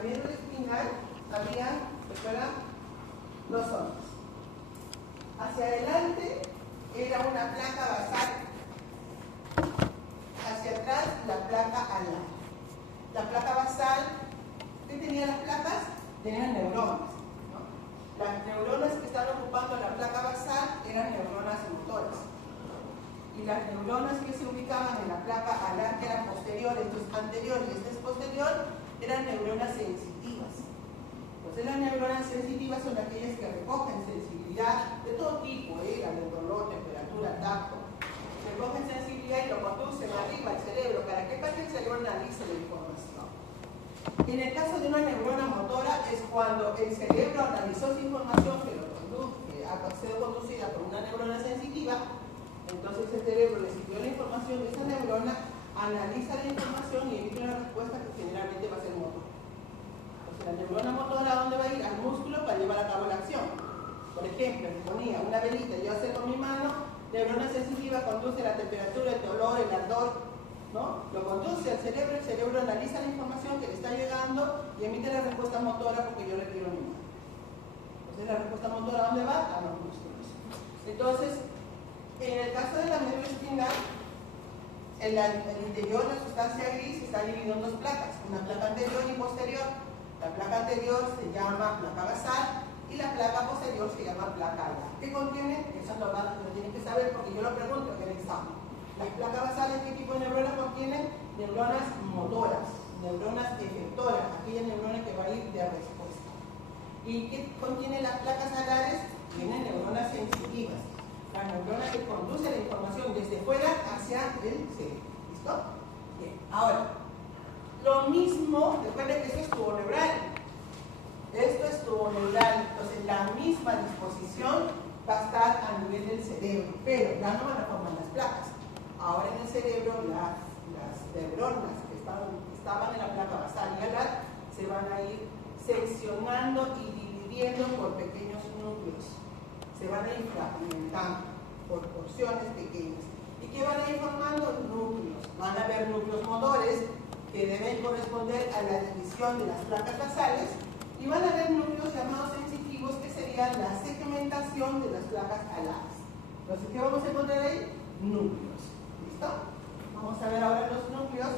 la médula espinal había, ¿recuerdan? Dos zonas. Hacia adelante era una placa basal, hacia atrás la placa alar. La placa basal, ¿qué tenían las placas? Tenían neuronas, ¿no? Las neuronas que estaban ocupando la placa basal eran neuronas motoras. Y las neuronas que se ubicaban en la placa alar, que eran posteriores, esto es anterior y este es posterior, eran neuronas sensitivas. Entonces las neuronas sensitivas son aquellas que recogen sensibilidad de todo tipo, del dolor, temperatura, tacto. Recogen sensibilidad y lo conducen arriba al cerebro para que el cerebro analice la información. En el caso de una neurona motora es cuando el cerebro analizó esa información que ha sido conducida por una neurona sensitiva. Entonces el cerebro recibió la información de esa neurona, analiza la información y emite una respuesta que generalmente va a ser motor. Entonces la neurona motora, ¿a dónde va a ir? Al músculo para llevar a cabo la acción. Por ejemplo, me ponía una velita, yo acerco mi mano, neurona sensitiva conduce la temperatura, el dolor, el ardor, ¿no? Lo conduce al cerebro, el cerebro analiza la información que le está llegando y emite la respuesta motora porque yo le quiero mi mano. Entonces la respuesta motora, ¿a dónde va? A los músculos. Entonces, en el caso de la médula espinal, el interior, la sustancia gris, está dividido en dos placas, una placa anterior y posterior. La placa anterior se llama placa basal y la placa posterior se llama placa alar. ¿Qué contiene? Eso lo tienen que saber porque yo lo pregunto en el examen. Las placas basales, ¿qué tipo de neuronas contienen? Neuronas motoras, neuronas efectoras, aquella neurona que va a ir de respuesta. ¿Y qué contienen las placas alares? Tienen neuronas sensitivas. La neurona que conduce la información desde fuera hacia el cerebro. ¿Listo? Bien. Ahora, lo mismo, recuerden que esto es tubo neural. Esto es tubo neural. Entonces, la misma disposición va a estar a nivel del cerebro, pero ya no van a formar las placas. Ahora en el cerebro, las neuronas que estaban en la placa basal y alar se van a ir seccionando y dividiendo por pequeños núcleos. Se van a ir fragmentando por porciones pequeñas. ¿Y qué van a ir formando? Núcleos. Van a haber núcleos motores que deben corresponder a la división de las placas basales y van a haber núcleos llamados sensitivos que serían la segmentación de las placas alares. Entonces, ¿qué vamos a encontrar ahí? Núcleos. ¿Listo? Vamos a ver ahora los núcleos.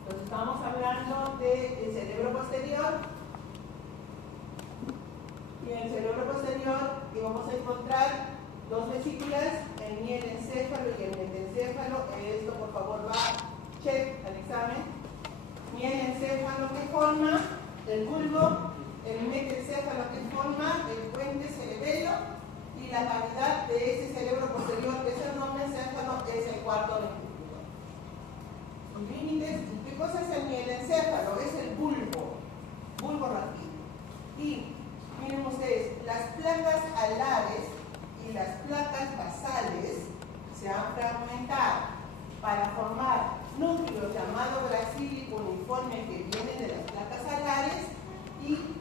Entonces estamos hablando del cerebro posterior y en el cerebro posterior y vamos a encontrar dos vesículas, el mielencéfalo y el metencéfalo. Esto por favor va check al examen. Mielencéfalo que forma el bulbo, el metencéfalo que forma el puente cerebelo y la cavidad de ese cerebro posterior que es el encéfalo es el cuarto ventrículo. Los límites. ¿Qué cosa es el mielencéfalo? Es el bulbo raquídeo. Y miren ustedes, las placas alares y las placas basales se han fragmentado para formar núcleos llamados bracílico uniforme que vienen de las placas alares y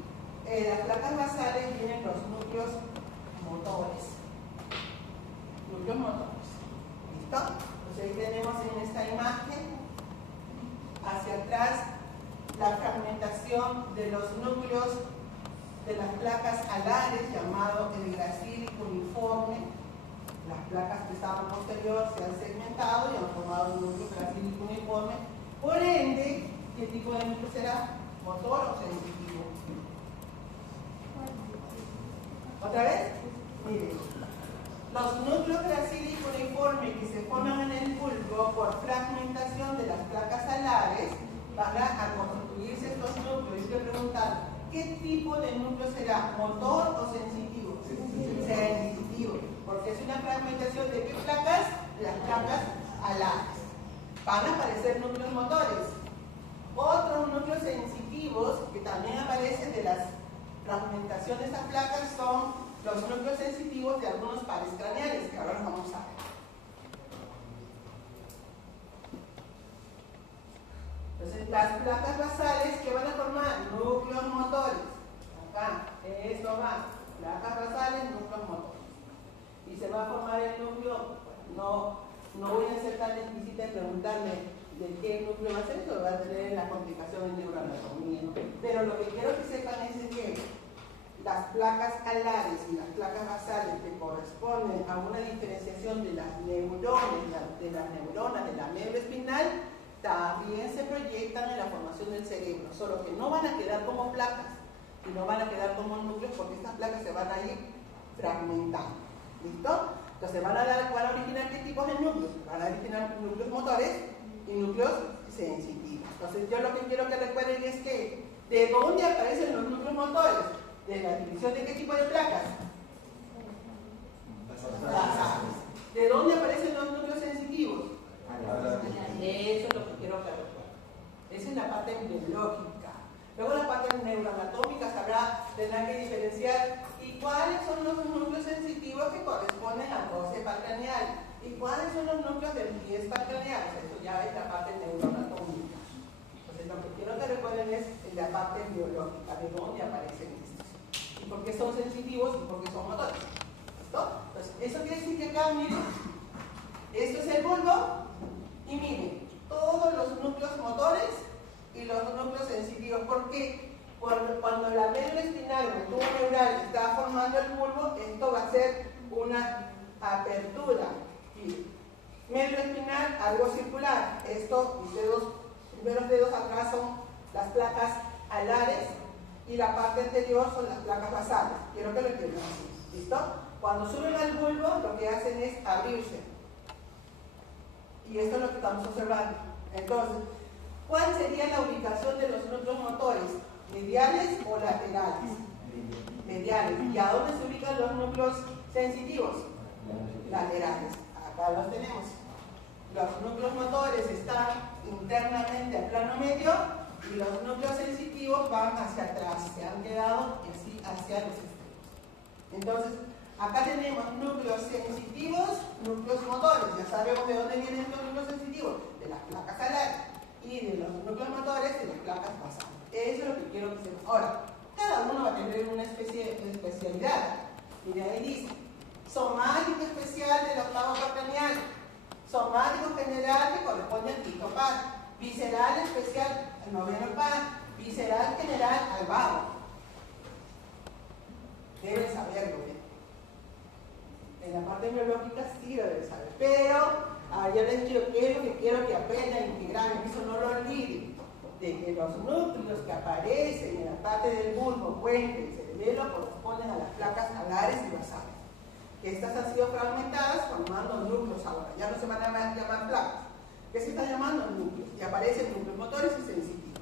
las placas basales vienen los núcleos motores. Núcleos motores. ¿Listo? Entonces ahí tenemos en esta imagen hacia atrás la fragmentación de los núcleos de las placas alares, llamado el gracílico uniforme. Las placas que estaban posterior se han segmentado y han formado un núcleo gracílico uniforme. Por ende, ¿qué tipo de núcleo será? ¿Motor o sensitivo? ¿Otra vez? Miren. Los núcleos gracílico uniforme que se forman en el bulbo por fragmentación de las placas alares van a constituirse estos núcleos. Y yo preguntar, ¿qué tipo de núcleo será? ¿Motor o sensitivo? Sensitivo. Porque es una fragmentación de qué placas? Las placas alares. Van a aparecer núcleos motores. Otros núcleos sensitivos que también aparecen de las fragmentaciones de estas placas son los núcleos sensitivos de algunos pares craneales, que ahora los vamos a ver. Entonces, las placas basales, ¿qué van a formar? Núcleos motores. Acá, esto va. Placas basales, núcleos motores. Y se van va a formar el núcleo, no voy a ser tan explícita en preguntarle de qué núcleo va a ser, eso va a tener la complicación en neuroanatomía. Pero lo que quiero que sepan es que las placas alares y las placas basales que corresponden a una diferenciación de las neuronas, de la médula espinal, también se proyectan en la formación del cerebro, solo que no van a quedar como placas, sino van a quedar como núcleos, porque estas placas se van a ir fragmentando. ¿Listo? Entonces van a originar qué tipos de núcleos. Van a originar núcleos motores y núcleos sensitivos. Entonces yo lo que quiero que recuerden es que ¿de dónde aparecen los núcleos motores? ¿De la división de qué tipo de placas? Basales. ¿De dónde aparecen los núcleos sensitivos? Eso es lo que quiero que recuerden. Esa es la parte biológica. Luego la parte neuroanatómica tendrá que diferenciar y cuáles son los núcleos sensitivos que corresponden al córtex craneal y cuáles son los núcleos del pie craneal. Eso ya es la parte neuroanatómica. Entonces lo que quiero que recuerden es la parte biológica, de dónde aparecen estos y por qué son sensitivos y por qué son motores. ¿Listo? Entonces eso quiere decir que acá, miren, esto es el bulbo y miren, todos los núcleos motores y los núcleos sensitivos. ¿Por qué? Cuando la médula espinal o el tubo neural está formando el bulbo, esto va a ser una apertura. Médula espinal, algo circular. Esto, los primeros dedos atrás son las placas alares y la parte anterior son las placas basales. Quiero que lo entiendan así. ¿Listo? Cuando suben al bulbo, lo que hacen es abrirse. Y esto es lo que estamos observando. Entonces, ¿cuál sería la ubicación de los núcleos motores? ¿Mediales o laterales? Mediales. ¿Y a dónde se ubican los núcleos sensitivos? Laterales. Acá los tenemos. Los núcleos motores están internamente al plano medio y los núcleos sensitivos van hacia atrás. Se han quedado así hacia los extremos. Entonces, acá tenemos núcleos sensitivos, núcleos motores. Ya sabemos de dónde vienen estos núcleos sensitivos. De las placas alares. Y de los núcleos motores, de las placas basales. Eso es lo que quiero que sepan. Ahora, cada uno va a tener una especialidad. Mire, ahí dice, somático especial del octavo craneal, somático general que corresponde al quinto par, visceral especial al noveno par, visceral general al vago. Deben saberlo, ¿eh? En la parte biológica sí lo deben saber, pero yo les digo qué es lo que quiero que aprendan y que graben, eso no lo olviden, de que los núcleos que aparecen en la parte del bulbo, puente y cerebelo corresponden a las placas alares y basales. Estas han sido fragmentadas formando núcleos ahora, ya no se van a llamar placas. ¿Qué se está llamando? Núcleos. Y aparecen núcleos motores y sensitivos.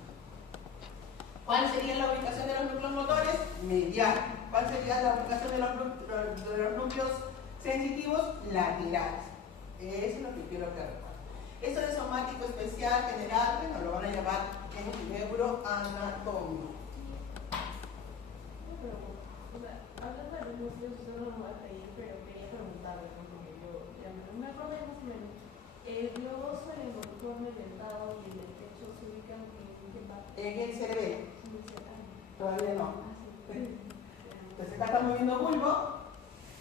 ¿Cuál sería la ubicación de los núcleos motores? Medial. ¿Cuál sería la ubicación de los núcleos sensitivos? Laterales. Eso es lo que quiero que recuerden. Esto de somático especial general, bueno, lo van a llamar en neuroanatomía. Hablando de los núcleos, yo no me voy a pedir, pero quería preguntarle, porque yo ya no me acuerdo más o menos. El globoso, el envoltorio, el dentado y el del pecho se ubican en qué parte? En el cerebelo. Todavía no. Sí. Entonces acá estamos viendo bulbo,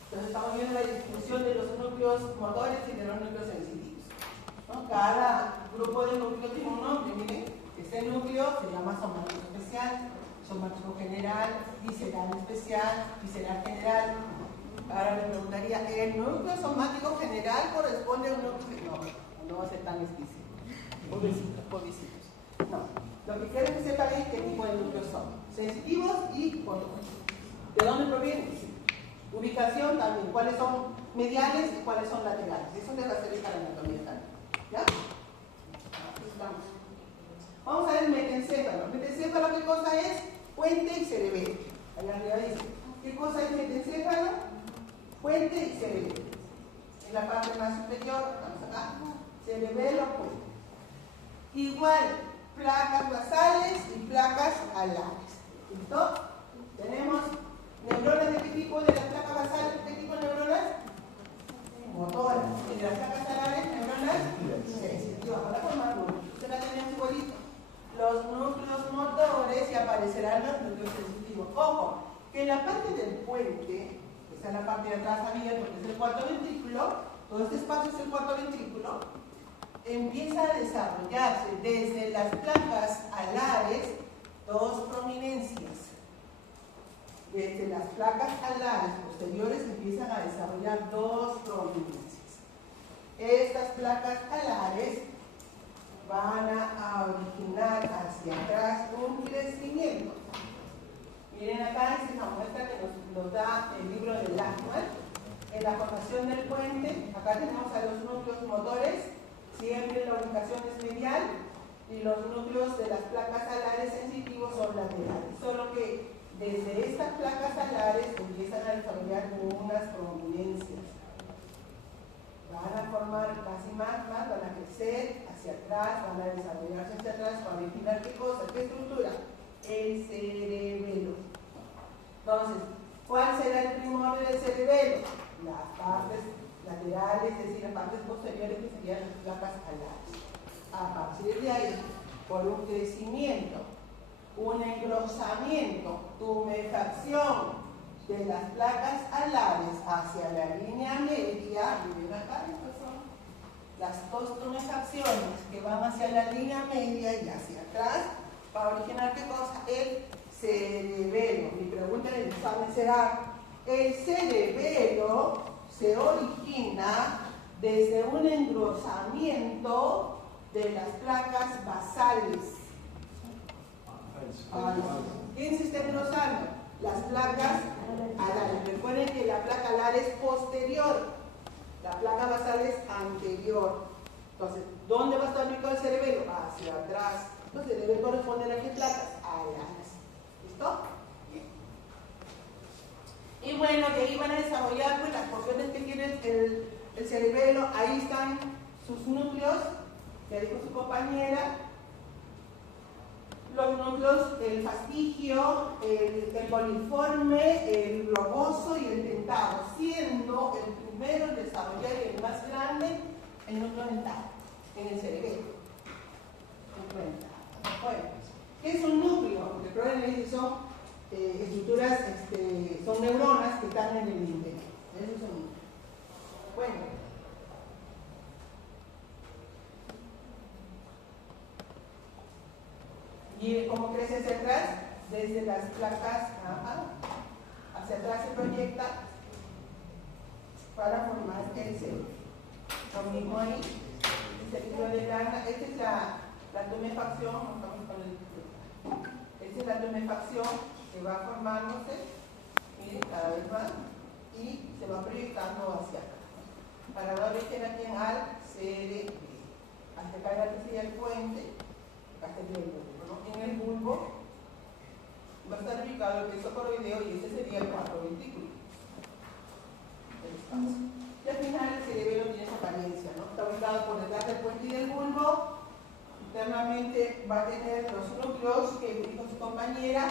entonces estamos viendo la distribución de los núcleos motores y de los núcleos sensitivos. ¿No? Cada grupo de núcleos tiene un nombre, miren, este núcleo se llama somático especial, somático general, visceral especial, visceral general. Ahora me preguntaría, ¿el núcleo somático general corresponde a un núcleo? No va a ser tan explícito. Pobrecitos. No. Lo que quiero que sepan es qué tipo de núcleos son. Sensitivos y motores. ¿De dónde provienen? Ubicación también. ¿Cuáles son mediales y cuáles son laterales? Eso les va a servir para la anatomía también. ¿Ya? Aquí estamos. Vamos a ver el metencéfalo. ¿Metencéfalo qué cosa es? Puente y cerebelo. Allá arriba dice. ¿Qué cosa es metencéfalo? Puente y cerebelo. En la parte más superior, vamos acá. Cerebelo, puente. Igual, placas basales y placas alares. ¿Listo? Tenemos neuronas de qué tipo de las placas basales, ¿qué tipo de neuronas? Motoras. Y de las placas alares, neuronas sensitivas. Ahora formamos, usted la tenía igualito. Los núcleos motores y aparecerán los núcleos sensitivos. Ojo, que en la parte del puente, que sea, la parte de atrás abierta, porque es el cuarto ventrículo, todo este espacio es el cuarto ventrículo, empieza a desarrollarse desde las placas alares dos prominencias. Desde las placas alares posteriores empiezan a desarrollar dos prominencias. Estas placas alares van a originar hacia atrás un crecimiento. Miren acá, esta es una muestra que nos da el libro de Lachman. En la formación del puente, acá tenemos a los núcleos motores, siempre la ubicación es medial, y los núcleos de las placas alares sensitivos son laterales. Solo que desde estas placas alares empiezan a desarrollar unas prominencias. Van a formar casi más, van a crecer hacia atrás, van a desarrollarse hacia atrás para originar qué cosa, qué estructura, el cerebelo. Entonces, ¿cuál será el primorio del cerebelo? Las partes laterales, es decir, las partes posteriores que serían las placas alares. A partir de ahí, por un crecimiento, un engrosamiento, tumefacción de las placas alares hacia la línea media, miren acá, estas son las dos tumefacciones que van hacia la línea media y hacia atrás, para originar qué cosa, el cerebelo. Mi pregunta en el examen será, el cerebelo se origina desde un engrosamiento de las placas basales. ¿Quién se está engrosando? Las placas alares. Recuerden que la placa alar es posterior, la placa basal es anterior. Entonces, ¿dónde va a estar ubicado el cerebelo? Hacia atrás. Entonces, debe corresponder a qué placas alares. ¿Listo? Bien. Y bueno, de ahí van a desarrollar pues, las porciones que tiene el cerebelo. Ahí están sus núcleos, que dijo su compañera. Los núcleos, el fastigio, el coliforme, el globoso y el dentado, siendo el primero en desarrollar y el más grande el núcleo dentado en el cerebelo. Bueno, ¿qué es un núcleo? Porque probablemente son estructuras, son neuronas que están en el interior. Eso es un núcleo. Bueno. ¿Y cómo crece hacia atrás? Desde las placas, hacia atrás se proyecta para formar el cerebro. Lo mismo ahí, este libro de Lana, esta es la tumefacción, esta es la tumefacción que va formándose, miren, cada vez más, y se va proyectando hacia acá. Para dar origen aquí al cerebro. Hasta acá ya sería el puente, hasta el bulbo. En el bulbo va a estar ubicado el mesocoroideo y ese sería el cuarto ventrículo del espacio. Y al final el cerebelo tiene esa apariencia, ¿no? Está ubicado por detrás del puente y del bulbo. Internamente va a tener los núcleos que dijo su compañera,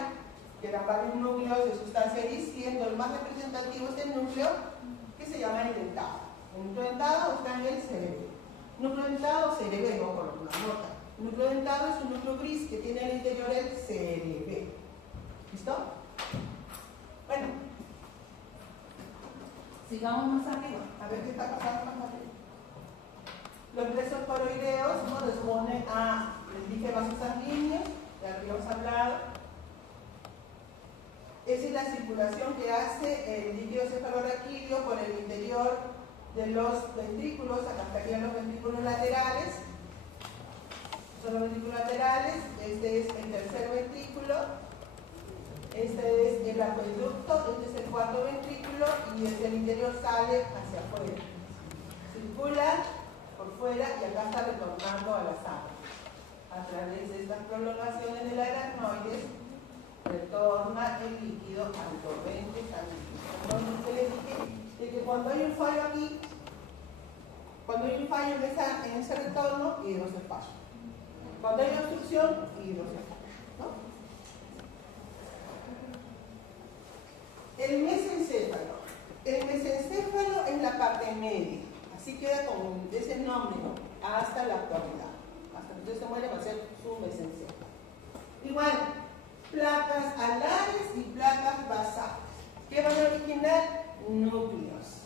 que eran varios núcleos de sustancia gris, siendo el más representativo es el núcleo que se llama el dentado. El núcleo dentado está en el cerebelo. Núcleo dentado, cerebelo, por una nota. El núcleo dentado es un núcleo gris que tiene al interior el cerebelo. ¿Listo? Bueno, sigamos más arriba, a ver qué está pasando más arriba. Los mesocoroideos corresponden a, les dije, vasos sanguíneos, ya habíamos hablado. Esa es la circulación que hace el líquido cefalorraquídeo por el interior de los ventrículos. Acá estarían los ventrículos laterales. Son los ventrículos laterales. Este es el tercer ventrículo. Este es el acueducto. Este es el cuarto ventrículo. Y desde el interior sale hacia afuera. Circula por fuera y acá está retornando a la sangre. A través de estas prolongaciones de la aracnoides retorna el líquido al torrente sanguíneo. Entonces les dije de que cuando hay un fallo aquí, cuando hay un fallo en ese retorno, hidrocefalia. Cuando hay obstrucción, hidrocefalia, ¿no? El mesencéfalo. El mesencéfalo es la parte media. Así queda con ese nombre, ¿no? Hasta la actualidad. Hasta que usted se muere va a ser su mesencéfalo. Igual, placas alares y placas basales. ¿Qué van a originar? núcleos.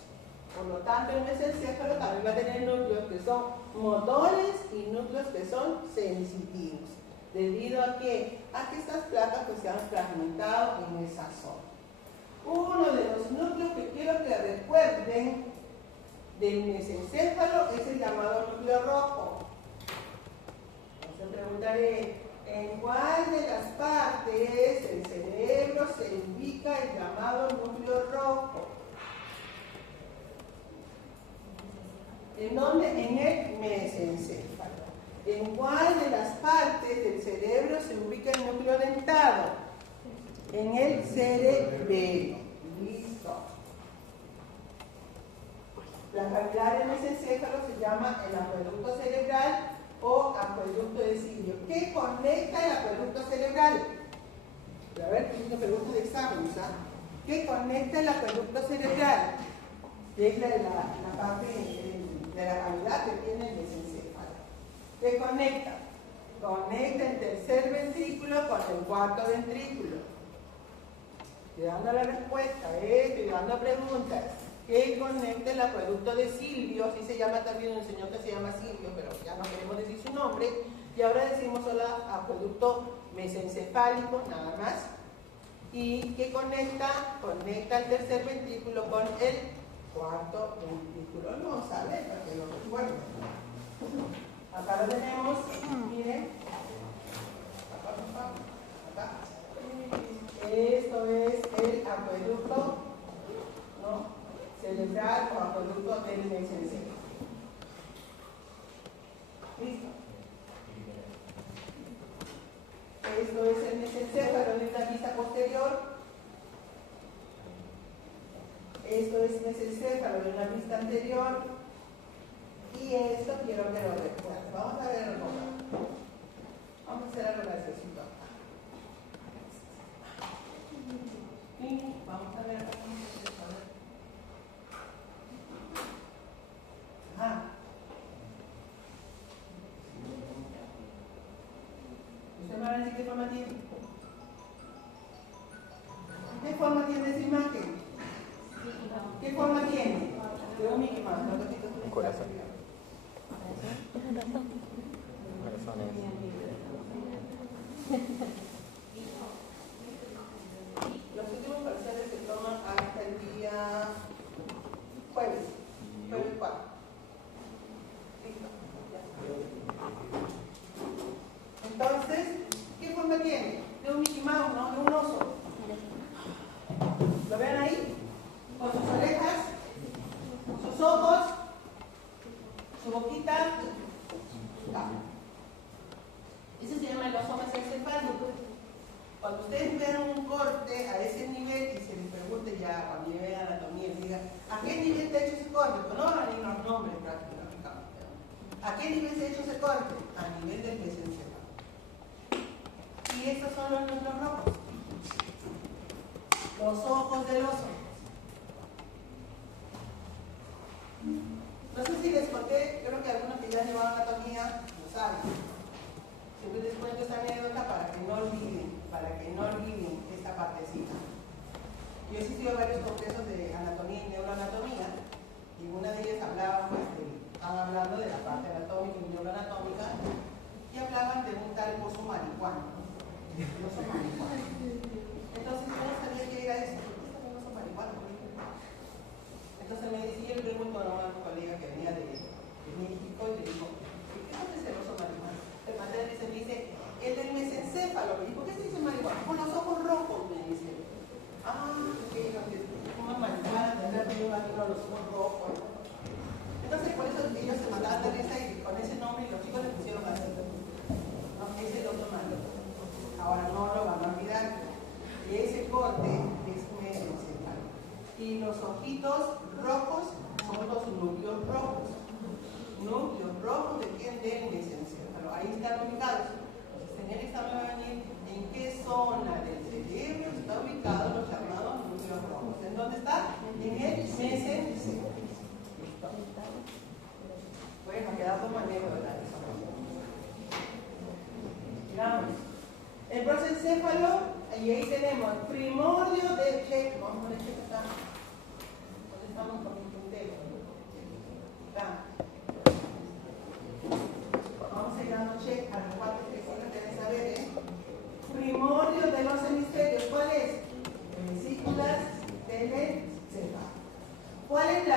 Por lo tanto, el mesencéfalo también va a tener núcleos que son motores y núcleos que son sensitivos. ¿Debido a qué? A que estas placas pues, se han fragmentado en esa zona. Uno de los núcleos que quiero que recuerden del mesencéfalo es el llamado núcleo rojo. Entonces preguntaré, ¿en cuál de las partes del cerebro se ubica el llamado núcleo rojo? ¿En dónde? En el mesencéfalo. ¿En cuál de las partes del cerebro se ubica el núcleo dentado? En el cerebelo. Listo. La cavidad del mesencéfalo se llama el acueducto cerebral o acueducto de Silvio. ¿Qué conecta el acueducto cerebral? A ver, tengo una pregunta de examen, ¿sabes? ¿Qué conecta el acueducto cerebral? Es la parte de la cavidad que tiene el mesencéfalo. ¿Qué conecta? Conecta el tercer ventrículo con el cuarto ventrículo. Estoy dando la respuesta, estoy dando preguntas. ¿Qué conecta el acueducto de Silvio? Así se llama también un señor que se llama Silvio, pero ya no queremos decir su nombre. Y ahora decimos solo acueducto mesencefálico, nada más. ¿Y qué conecta? Conecta el tercer ventrículo con el cuarto ventrículo. No vamos a ver para que lo recuerden. Acá lo tenemos, miren. Acá. Esto es el acueducto, ¿no?, cerebral o acueducto del mesencéfalo. ¿Listo? Esto es el mesencéfalo de una vista posterior. Esto es mesencéfalo de una vista anterior. Y esto quiero que lo recuerden. Vamos a ver algo más. Vamos a hacer algo graciosito acá. Y vamos a ver acá. ¿Usted me va a decir qué forma tiene? ¿Qué forma tiene esa imagen? ¿Qué forma tiene? De un Mickey Mouse, ¿no? Un corazón. Los últimos parciales se toman hasta el día jueves 4. Listo. Entonces, ¿qué forma tiene? De un Mickey Mouse, ¿no? De un oso. ¿Lo ven ahí? Con sus orejas, sus ojos, su boquita. Ese se llama el oso mesencefálico. Cuando ustedes vean un corte a ese nivel y se les pregunte ya cuando lleven anatomía y digan, ¿a qué nivel está hecho ese corte? Pues no van a ir los nombres prácticamente. ¿A qué nivel se ha hecho ese corte? A nivel del mesencéfalo. Y estos son los núcleos rojos. Los ojos del oso. No sé si les conté, creo que algunos que ya han llevado anatomía lo saben. Siempre les cuento esta anécdota para que no olviden esta partecita. Yo he asistido a varios congresos de anatomía y neuroanatomía, y en una de ellas estaban hablando de la parte anatómica y neuroanatómica, y hablaban de un tal oso marihuano. El oso marihuano. Entonces yo no sabía qué era eso. ¿Qué es un oso marihuano? Entonces me decía, yo le pregunto a una colega que venía de México y le digo, ¿qué es el oso marihuano? El padre me dice, el del mesencéfalo. ¿Y por qué se dice marihuana? Con los ojos rojos, me dice. Como marihuana, tendrá que llevar los ojos rojos. Entonces, por eso ellos se mataban de risa y con ese nombre los chicos le pusieron así. ¿No? Es el otro malo. Ahora no lo van a olvidar. Y ese corte es mesencéfalo. Y los ojitos rojos son los núcleos rojos. Núcleos rojos de quién? Del mesencéfalo. Ahí están ubicados. En el examen va a venir en qué zona del cerebro está ubicado los llamados núcleos rojos. ¿En dónde está? En el mesencéfalo. Bueno, queda como anécdota eso. Digamos, el prosencéfalo, y ahí tenemos primordio de check. Vamos a poner check acá.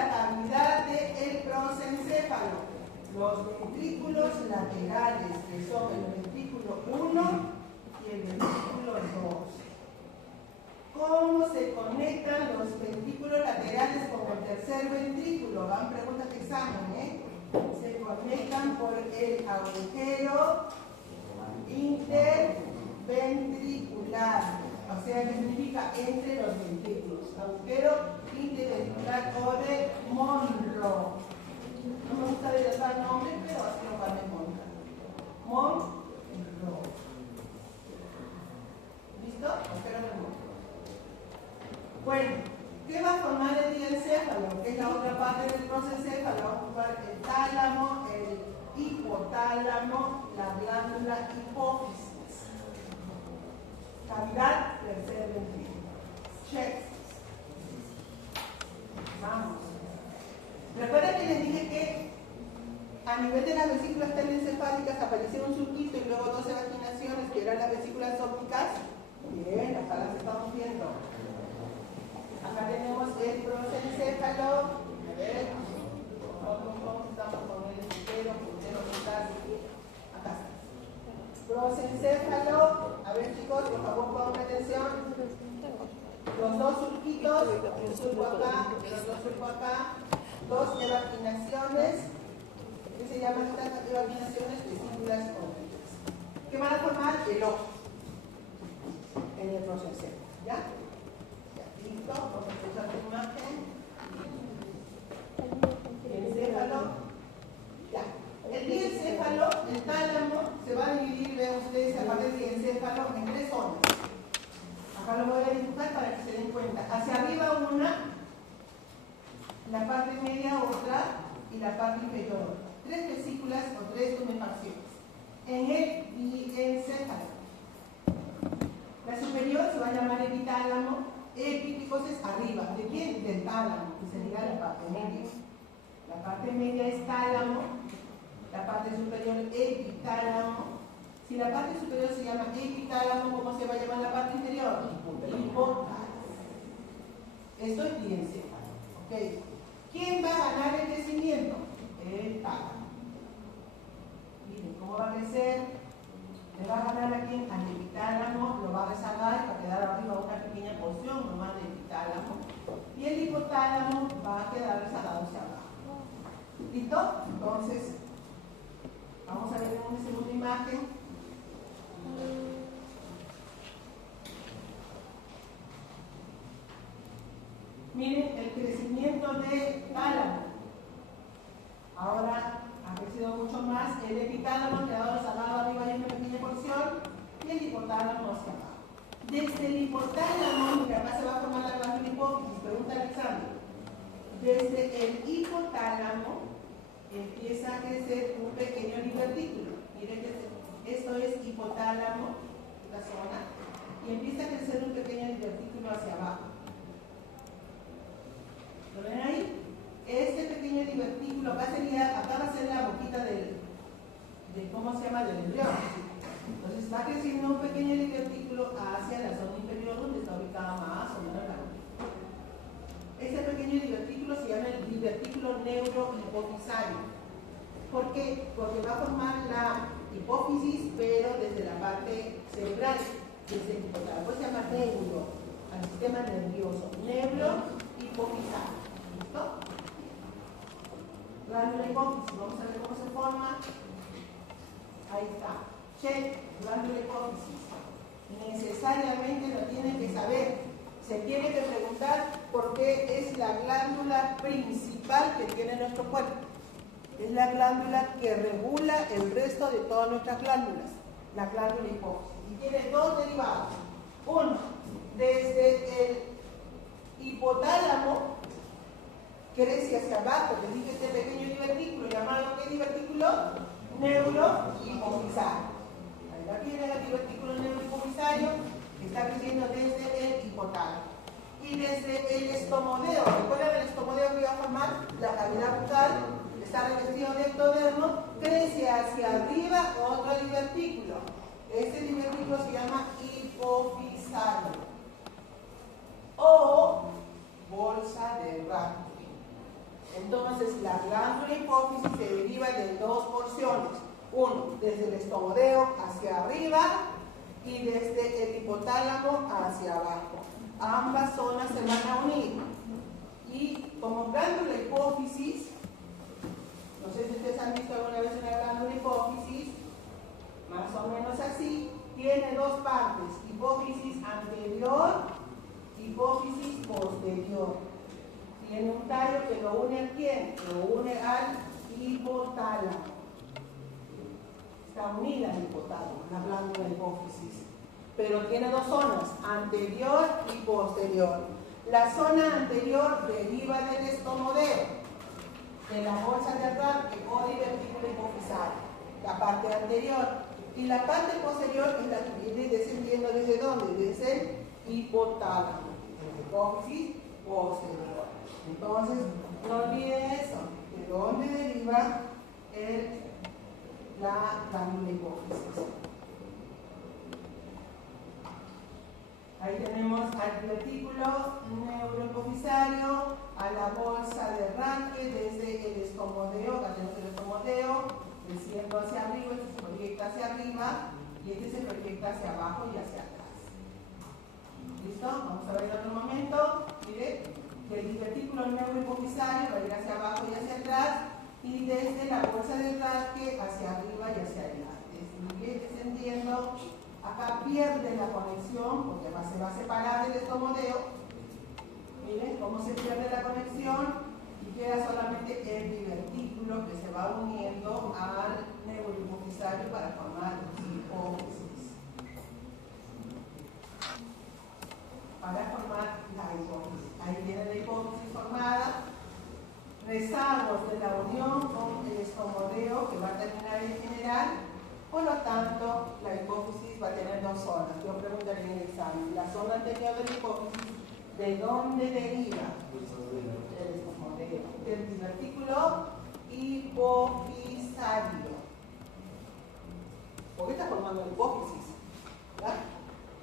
la cavidad del prosencéfalo. Los ventrículos laterales, que son el ventrículo 1 y el ventrículo 2. ¿Cómo se conectan los ventrículos laterales con el tercer ventrículo? Van preguntas de examen, ¿eh? Se conectan por el agujero interventricular. O sea, ¿qué significa? Entre los ventrículos. Agujero interventricular o de Monro. No me gusta delatar el nombre, pero así lo van a encontrar. Monro. ¿Listo? Agujero de Monro. Bueno, ¿qué va a formar el diencéfalo? Que es la otra parte del prosencéfalo. Va a ocupar el tálamo, el hipotálamo, la glándula hipófisis. Cavidad, tercer ventrículo. Check. Vamos. Recuerden que les dije que a nivel de las vesículas telencefálicas apareció un surquito y luego 12 vaginaciones que eran las vesículas ópticas. Bien, acá las estamos viendo. Acá tenemos el prosencéfalo. A ver, ¿cómo estamos con el puntero mental? Acá está. Prosencéfalo. A ver, chicos, por favor, pongan atención. Los dos surquitos, un surco acá, el otro surco acá. Dos evaginaciones. ¿Qué se llaman estas evaginaciones? Vesículas ópticas. ¿Qué van a formar? El ojo en el prosencéfalo. ¿Ya? Listo, vamos a echar la imagen. Encéfalo. Ya. El diencéfalo, el tálamo, se va a dividir, vean ustedes, aparte del diencéfalo, en tres zonas. Acá lo voy a dibujar para que se den cuenta. Hacia arriba una, la parte media otra y la parte inferior otra. Tres vesículas o tres tumefacciones. En el diencéfalo. La superior se va a llamar epitálamo. Epípicos es arriba. ¿De quién? Del tálamo, que sería la parte media. La parte media es tálamo, la parte superior epitálamo. Si la parte superior se llama epitálamo, ¿cómo se va a llamar la parte inferior? Hipotálamo. Esto es diencéfalo. ¿Ok? ¿Quién va a ganar el crecimiento? El tálamo. Miren cómo va a crecer. Le va a ganar aquí al epitálamo, lo va a rezagar y va a quedar arriba una pequeña porción nomás de epitálamo. Y el hipotálamo va a quedar rezagado hacia abajo. ¿Listo? Entonces, vamos a ver en una segunda imagen. Miren el crecimiento de tálamo. Ahora ha crecido mucho más. El epitálamo ha quedado rezagado arriba y una pequeña porción. Y el hipotálamo hacia abajo. Desde el hipotálamo, mira, acá se va a formar la glándula hipófisis. Pregunta el examen. Desde el hipotálamo empieza a crecer un pequeño divertículo. Miren que esto es hipotálamo, la zona, y empieza a crecer un pequeño divertículo hacia abajo. ¿Lo ven ahí? Este pequeño divertículo, acá va a ser la boquita ¿cómo se llama? Del embrión. Entonces va creciendo un pequeño divertículo hacia la zona inferior donde está ubicada más o menos la boquita. Este pequeño divertículo se llama el divertículo neurohipofisario. ¿Por qué? Porque va a formar la hipófisis, pero desde la parte cerebral, desde el hipotálamo. Pues se llama neuro, al sistema nervioso. Neurohipofisario. ¿Listo? Glándula hipófisis, vamos a ver cómo se forma. Ahí está. Check, glándula hipófisis. Necesariamente lo tienen que saber. Se tiene que preguntar por qué es la glándula principal que tiene nuestro cuerpo. Es la glándula que regula el resto de todas nuestras glándulas, la glándula hipófisis. Y tiene dos derivados. Uno, desde el hipotálamo, crece hacia abajo. Les dije este pequeño divertículo, llamado ¿qué divertículo? Neurohipofisario. Aquí viene el divertículo neurohipofisario que está creciendo desde el hipotálamo. Y desde el estomodeo, recuerden el estomodeo que iba a formar la cavidad bucal, está revestido de ectodermo, crece hacia arriba otro divertículo. Este divertículo se llama hipofisario o bolsa de Rankine. Entonces, la glándula hipófisis se deriva de dos porciones. Uno, desde el estomodeo hacia arriba y desde el hipotálamo hacia abajo. Ambas zonas se van a unir. Y como glándula hipófisis, no sé si ustedes han visto alguna vez una glándula hipófisis, más o menos así, tiene dos partes, hipófisis anterior, hipófisis posterior. Tiene un tallo que lo une a quién, lo une al hipotálamo. Está unida al hipotálamo, la glándula hipófisis. Pero tiene dos zonas, anterior y posterior. La zona anterior deriva del estomodeo, de la bolsa de arranque o divertículo hipofisal, la parte anterior. Y la parte posterior es la que viene descendiendo ¿desde dónde? Desde el hipotálamo, el hipófisis posterior. Entonces, no olviden eso, de dónde deriva la glándula hipófisis. Ahí tenemos al divertículo neurohipofisario, a la bolsa de arranque desde el estomodeo, tenemos el estomodeo, desciendo hacia arriba, este se proyecta hacia arriba y este se proyecta hacia abajo y hacia atrás. ¿Listo? Vamos a ver otro momento. Mire, el divertículo neurohipofisario va a ir hacia abajo y hacia atrás y desde la bolsa de arranque hacia arriba y hacia adelante. Sigue descendiendo. Acá pierde la conexión porque se va a separar del estomodeo. Miren cómo se pierde la conexión y queda solamente el divertículo que se va uniendo al neurohipofisario para formar hipófisis. Para formar la hipófisis. Ahí viene la hipófisis formada. Rezagos de la unión con el estomodeo que va a terminar en general. Por lo tanto, la hipófisis va a tener dos zonas. Yo preguntaría en el examen. La zona anterior de la hipófisis, ¿de dónde deriva? Del estomodeo. Del divertículo hipofisario. ¿Por qué está formando la hipófisis? ¿Verdad?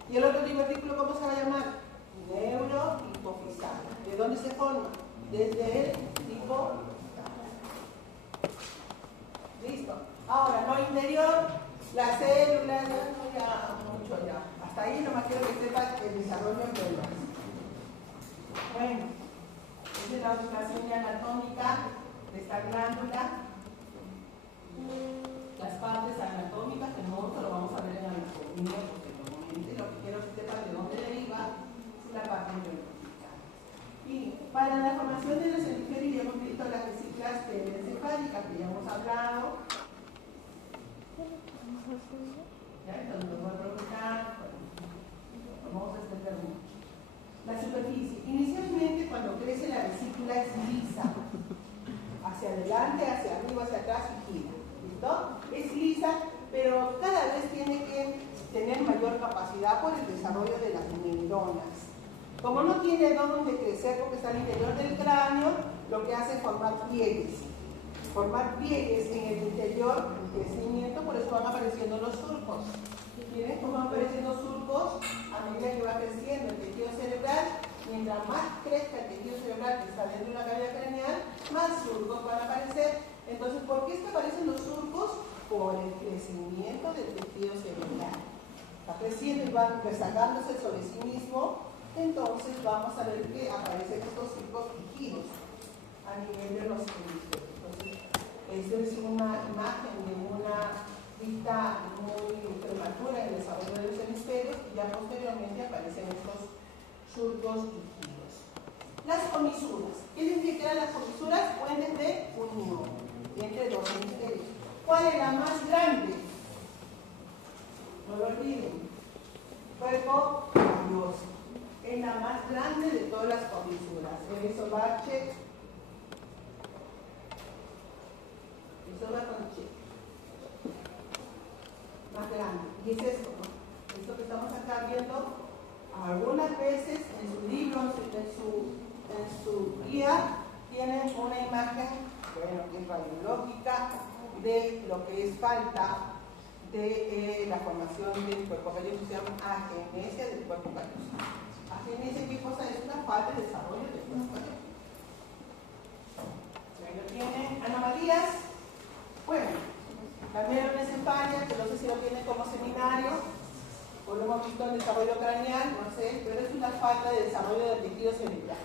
¿Y el otro divertículo cómo se va a llamar? Neurohipofisario. ¿De dónde se forma? Desde el hipotálamo. Listo. Ahora, lo interior, las células, ya mucho ya. Hasta ahí nomás quiero que sepan el desarrollo embrionario. Bueno, esta es la observación anatómica de esta glándula. Las partes anatómicas, que no lo vamos a ver en anatomía, porque normalmente lo que quiero que sepan de dónde deriva es la parte embrionática. Y para la formación de los hemisferios ya hemos visto las vesículas telencefálicas que ya hemos hablado. ¿Ya? Entonces nos voy a preguntar, vamos a extender mucho. La superficie. Inicialmente, cuando crece la vesícula es lisa, hacia adelante, hacia arriba, hacia atrás y gira. ¿Listo? Es lisa, pero cada vez tiene que tener mayor capacidad por el desarrollo de las neuronas. Como no tiene dónde crecer porque está al interior del cráneo, lo que hace es formar pliegues. Formar pliegues en el interior del crecimiento, por eso van apareciendo los surcos. ¿Miren cómo van apareciendo surcos a medida que va creciendo el tejido cerebral? Mientras más crezca el tejido cerebral que está dentro de la cavidad craneal, más surcos van a aparecer. Entonces, ¿por qué es que aparecen los surcos? Por el crecimiento del tejido cerebral. Está creciendo y va rezagándose sobre sí mismo, entonces vamos a ver que aparecen estos surcos rígidos a nivel de los hemisferios. Esto es una imagen de una vista muy prematura en el desarrollo de los hemisferios y ya posteriormente aparecen estos surcos rígidos. Las comisuras. ¿Qué significan las comisuras? Puentes de unión entre dos hemisferios. ¿Cuál es la más grande? No lo olviden. Cuerpo calloso. Es la más grande de todas las comisuras. Eso va check. Eso va con check. Más grande. Y es esto, ¿no? Esto que estamos acá viendo, algunas veces en su libro, en su guía, tienen una imagen, bueno, que es radiológica, de lo que es falta de la formación del cuerpo calloso, se llama agenesia del cuerpo calloso. Agenesia, ¿qué cosa es? Una falta de desarrollo del cuerpo calloso. desarrollo craneal, no sé, pero es una falta de desarrollo del tejido cerebral.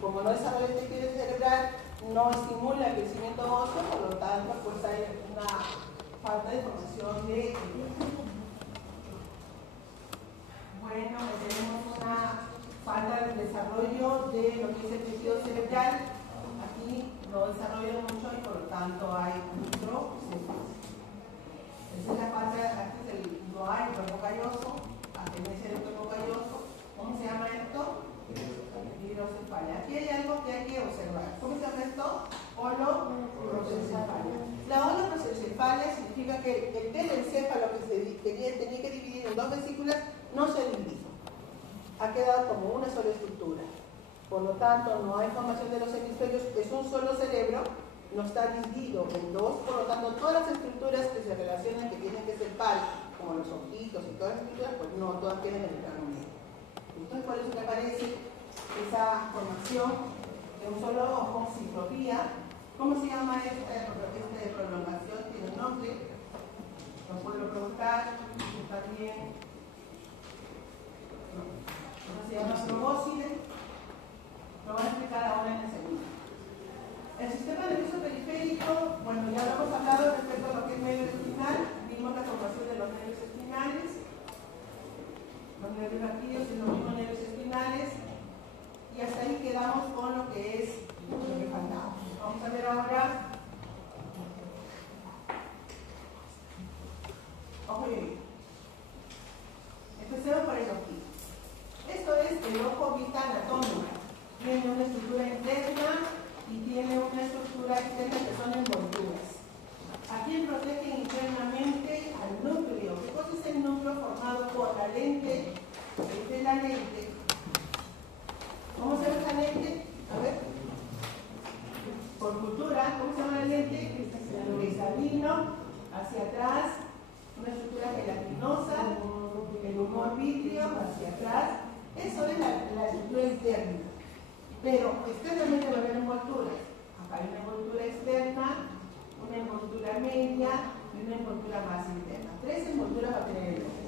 Como no desarrolla el tejido cerebral, no estimula el crecimiento óseo, por lo tanto, pues hay una falta de formación de... Bueno, tenemos una falta de desarrollo de lo que es el tejido cerebral. Aquí no desarrolla mucho y por lo tanto hay microcefalia. Esa es la falta, aquí no hay cuerpo calloso, agenesia del cuerpo calloso. ¿Cómo se llama esto? Hidrocefalia. Aquí hay algo que hay que observar. ¿Cómo se llama esto? Holoprosencefalia. La holoprosencefalia significa que el telencéfalo que se tenía que dividir en dos vesículas no se ha dividido. Ha quedado como una sola estructura. Por lo tanto, no hay formación de los hemisferios, es un solo cerebro, no está dividido en dos, por lo tanto, todas las estructuras que se relacionan, que tienen que ser par, como los ojitos y todas las estructuras, pues no, todas quedan en el plano medio. Entonces, por eso que aparece esa formación de un solo ojo, ciclopía. ¿Cómo se llama esta prolongación? Tiene un nombre, lo puedo preguntar, también. ¿Cómo se llama? Probóscide. Lo van a explicar ahora en el segundo. El sistema nervioso periférico, bueno, ya lo hemos hablado respecto a lo que es nervio espinal, vimos la formación de los nervios espinales, los nervios raquídeos y los mismos nervios espinales, y hasta ahí quedamos con lo que es lo que faltaba. Vamos a ver ahora. Ojo bien. Empecemos por el ojo. Esto es el ojo vista anatómica. Tiene una estructura interna y tiene una estructura externa que son envolturas. ¿A quién protege internamente? Al núcleo. ¿Qué cosa es el núcleo formado por la lente? Esta es la lente. ¿Cómo se ve esta lente? A ver. Por cultura, ¿cómo se llama la lente? Cristalino, hacia atrás, una estructura gelatinosa, el humor vítreo, hacia atrás. Eso es la estructura interna. Pero externamente va a haber envolturas. Acá hay una envoltura externa, una envoltura media y una envoltura más interna. Tres envolturas va a tener el ojo.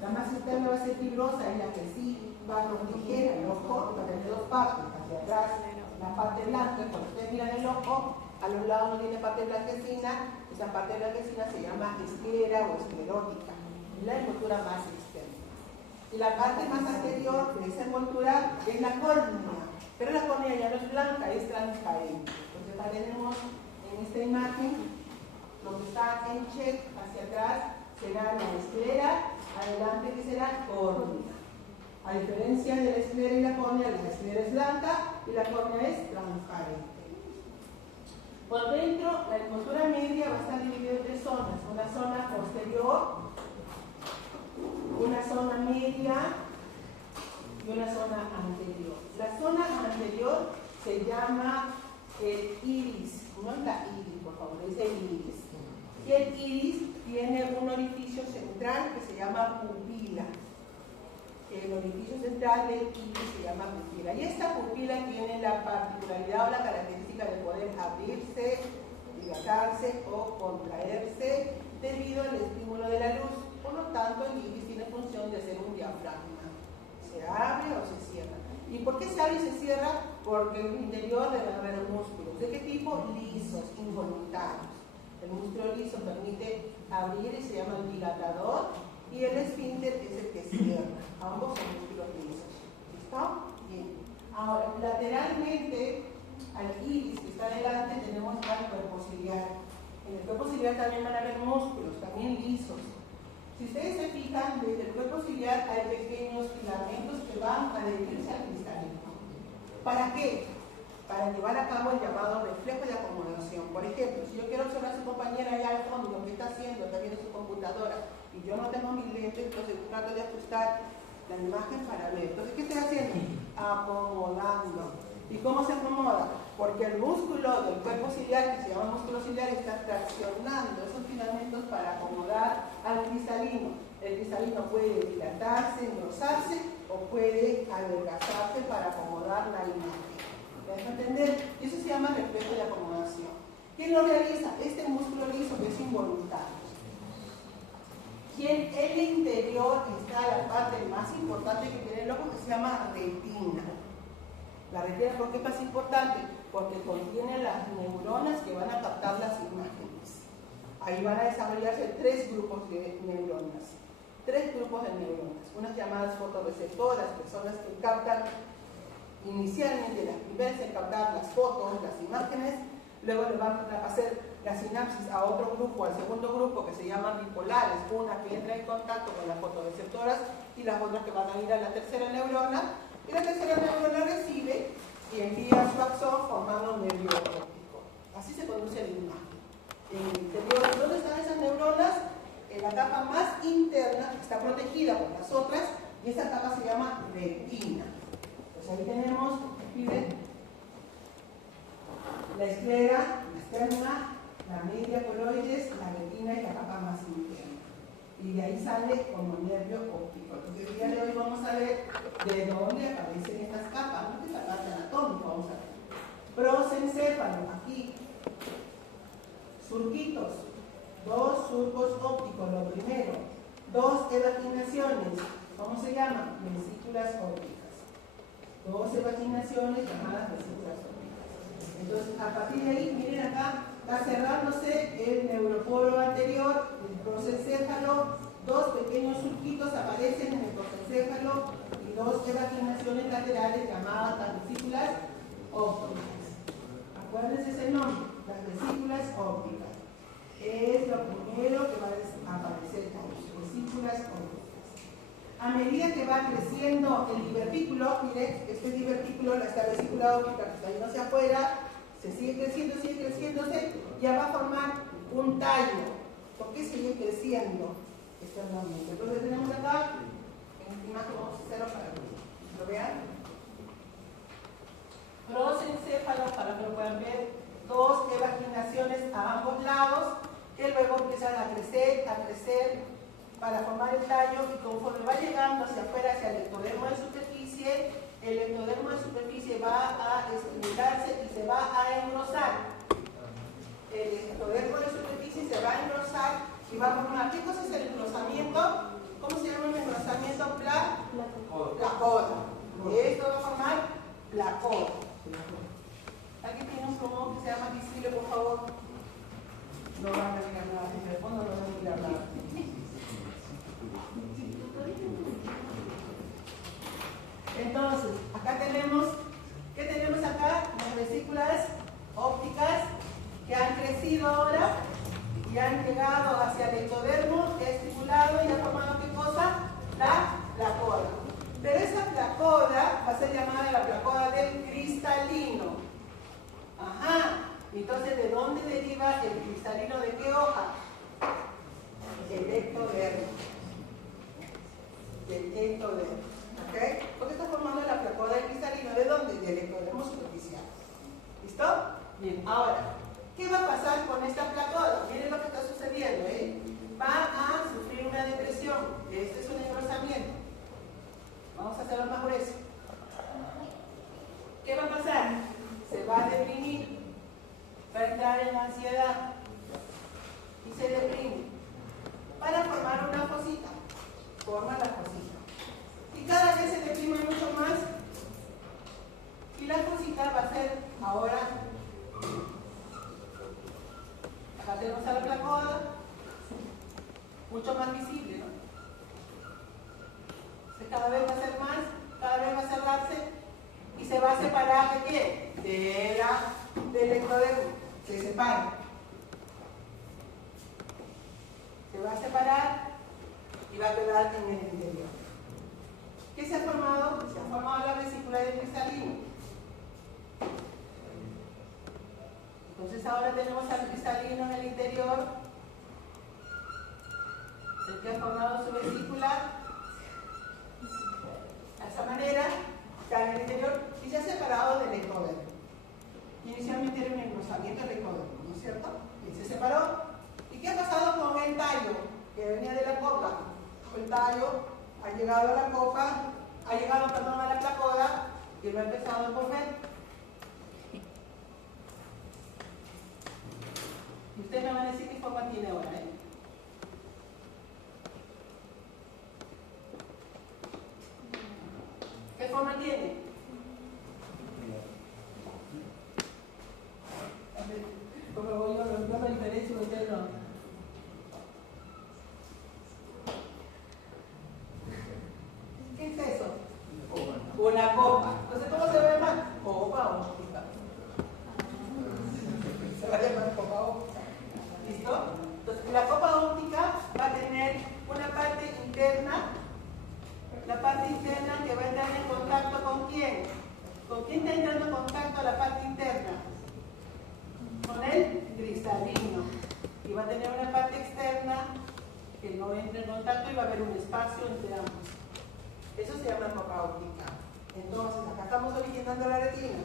La más interna va a ser fibrosa, es la que sí va a proteger el ojo, va a tener dos partes, hacia atrás la parte blanca. Cuando ustedes miran el ojo, a los lados no tiene parte blanquecina, esa parte blanquecina se llama esclera o esclerótica, la envoltura más externa. Y la parte más anterior de esa envoltura es la córnea. Pero la córnea ya no es blanca, es transparente. Entonces acá tenemos en esta imagen lo que está en check hacia atrás será la esclera, adelante que será córnea. A diferencia de la esclera y la córnea, la esclera es blanca y la córnea es transparente. Por dentro, la envoltura media va a estar dividida en tres zonas. Una zona posterior, una zona media y una zona anterior. La zona anterior se llama el iris, no es la iris, por favor, es el iris. Y el iris tiene un orificio central que se llama pupila. El orificio central del iris se llama pupila. Y esta pupila tiene la particularidad o la característica de poder abrirse, dilatarse o contraerse debido al estímulo de la luz. Por lo tanto, el iris tiene función de ser un diafragma. Se abre o se cierra. ¿Y por qué se abre y se cierra? Porque en el interior debe haber músculos. ¿De qué tipo? Lisos, involuntarios. El músculo liso permite abrir y se llama el dilatador, y el esfínter es el que cierra. Ambos son músculos lisos. ¿Listo? Bien. Ahora, lateralmente al iris que está delante tenemos al cuerpo ciliar. En el cuerpo ciliar también van a haber músculos, también lisos. Si ustedes se fijan, desde el cuerpo ciliar hay pequeños filamentos que van a adherirse al cristalino. ¿Para qué? Para llevar a cabo el llamado reflejo de acomodación. Por ejemplo, si yo quiero observar a su compañera allá al fondo, lo que está haciendo, está viendo su computadora, y yo no tengo mis lentes, entonces trato de ajustar la imagen para ver. Entonces, ¿qué estoy haciendo? Acomodando. ¿Y cómo se acomoda? Porque el músculo del cuerpo ciliar, que se llama músculo ciliar, está traccionando esos filamentos para acomodar al cristalino. El cristalino puede dilatarse, engrosarse o puede adelgazarse para acomodar la imagen. ¿Me dejo entender? Eso se llama reflejo de acomodación. ¿Quién lo realiza? Este músculo liso que es involuntario. Y en el interior está la parte más importante que tiene el ojo, que se llama retina. La retina, ¿por qué es más importante? Porque contiene las neuronas que van a captar las imágenes. Ahí van a desarrollarse tres grupos de neuronas. Unas llamadas fotorreceptoras, que son las que captan inicialmente, las primeras en captar las fotos, las imágenes. Luego le van a hacer la sinapsis a otro grupo, al segundo grupo, que se llaman bipolares, una que entra en contacto con las fotorreceptoras y las otras que van a ir a la tercera neurona, y la tercera neurona recibe y envía su axón formando un nervio óptico. Así se produce la imagen. En el interior, ¿dónde están esas neuronas? En la capa más interna, que está protegida por las otras, y esa capa se llama retina. Pues ahí tenemos, miren, la esclera, la externa, la media coloides, la retina y la capa más interna. Y de ahí sale como nervio óptico. Entonces el día de hoy vamos a ver de dónde aparecen estas capas. No es la parte anatómica, vamos a ver. Prosencéfalo, aquí. Surquitos. 2 surcos ópticos, lo primero. 2 evaginaciones. ¿Cómo se llaman? Vesículas ópticas. 2 evaginaciones llamadas vesículas ópticas. Entonces, a partir de ahí, miren acá, va cerrándose el neuroporo anterior, el prosencéfalo, 2 pequeños surquitos aparecen en el prosencéfalo y 2 evaginaciones laterales llamadas las vesículas ópticas. Acuérdense ese nombre, las vesículas ópticas. Es lo primero que va a aparecer ahí, vesículas ópticas. A medida que va creciendo el divertículo, miren, este divertículo, esta vesícula óptica que está yendo hacia afuera, se sigue creciéndose, ya va a formar un tallo. ¿Por qué sigue creciendo externamente? Entonces tenemos acá, en esta imagen vamos a hacerlo para que lo vean. Prosencéfalo, para que lo puedan ver, 2 evaginaciones a ambos lados, que luego empiezan a crecer, para formar el tallo, y conforme va llegando hacia afuera, hacia el ectodermo de superficie, el ectodermo de superficie va a estimularse y se va a engrosar. El ectodermo de superficie se va a engrosar y va a formar. ¿Qué cosa es el engrosamiento? ¿Cómo se llama el engrosamiento? Placoda. Esto va a formar placoda. ¿Alguien tiene un plumón que sea más visible, por favor? No van a mirar nada, en el fondo no van a mirar nada. Entonces, acá tenemos, ¿qué tenemos acá? Las vesículas ópticas que han crecido ahora y han llegado hacia el ectodermo, que ha estimulado y ha formado ¿qué cosa? La placoda. Pero esa placoda va a ser llamada la placoda del cristalino. Ajá. Entonces, ¿de dónde deriva el cristalino? ¿De qué hoja? Del ectodermo. Del ectodermo. ¿Ok? Porque está formando la placoda del cristalino. ¿De dónde? Del ectodermo superficial. ¿Listo? Bien, ahora, ¿qué va a pasar con esta placoda? Miren lo que está sucediendo, ¿eh? Va a sufrir una depresión. Este es un engrosamiento. Vamos a hacerlo más grueso. ¿Qué va a pasar? Se va a deprimir. Va a entrar en la ansiedad. Y se deprime. Para formar una fosita. Forma la fosita. Y cada vez se deprime mucho más. Y la fosita va a ser ahora. Acá tenemos a la placoda. Mucho más visible, ¿no? Cada vez va a ser más, cada vez va a cerrarse y se va a separar de qué? Del ectodermo. Se separa. Se va a separar y va a quedar en el interior. ¿Qué se ha formado? Se ha formado la vesícula del cristalino. Entonces ahora tenemos al cristalino en el interior, el que ha formado su vesícula. De esa manera, está en el interior y se ha separado del ectodermo. Inicialmente era un engrosamiento del ectodermo, ¿no es cierto? Y se separó. ¿Y qué ha pasado con el tallo que venía de la copa? El tallo ha llegado a la copa, a la placoda y lo ha empezado a comer. Y ustedes me van a decir qué forma tiene ahora, ¿eh? la copa. Entonces, ¿cómo se va a llamar? Copa óptica. Se va a llamar copa óptica. ¿Listo? Entonces, la copa óptica va a tener una parte interna. La parte interna que va a entrar en contacto ¿con quién? ¿Con quién está entrando en contacto la parte interna? Con el cristalino. Y va a tener una parte externa que no entre en contacto y va a haber un espacio entre ambos. Eso se llama copa óptica. Entonces, acá estamos originando la retina.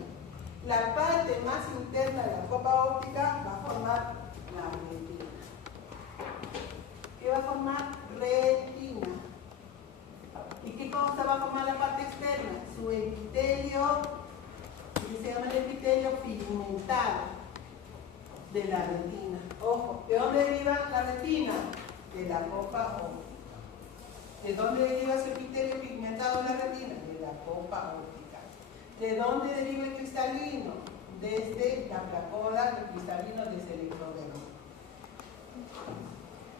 La parte más interna de la copa óptica va a formar la retina. ¿Qué va a formar? Retina. ¿Y qué cosa va a formar la parte externa? Su epitelio, que se llama el epitelio pigmentado de la retina. Ojo, ¿de dónde deriva la retina? De la copa óptica. ¿De dónde deriva su epitelio pigmentado de la retina? De la copa óptica. ¿De dónde deriva el cristalino? Desde la placoda, el cristalino desde el ectodermo.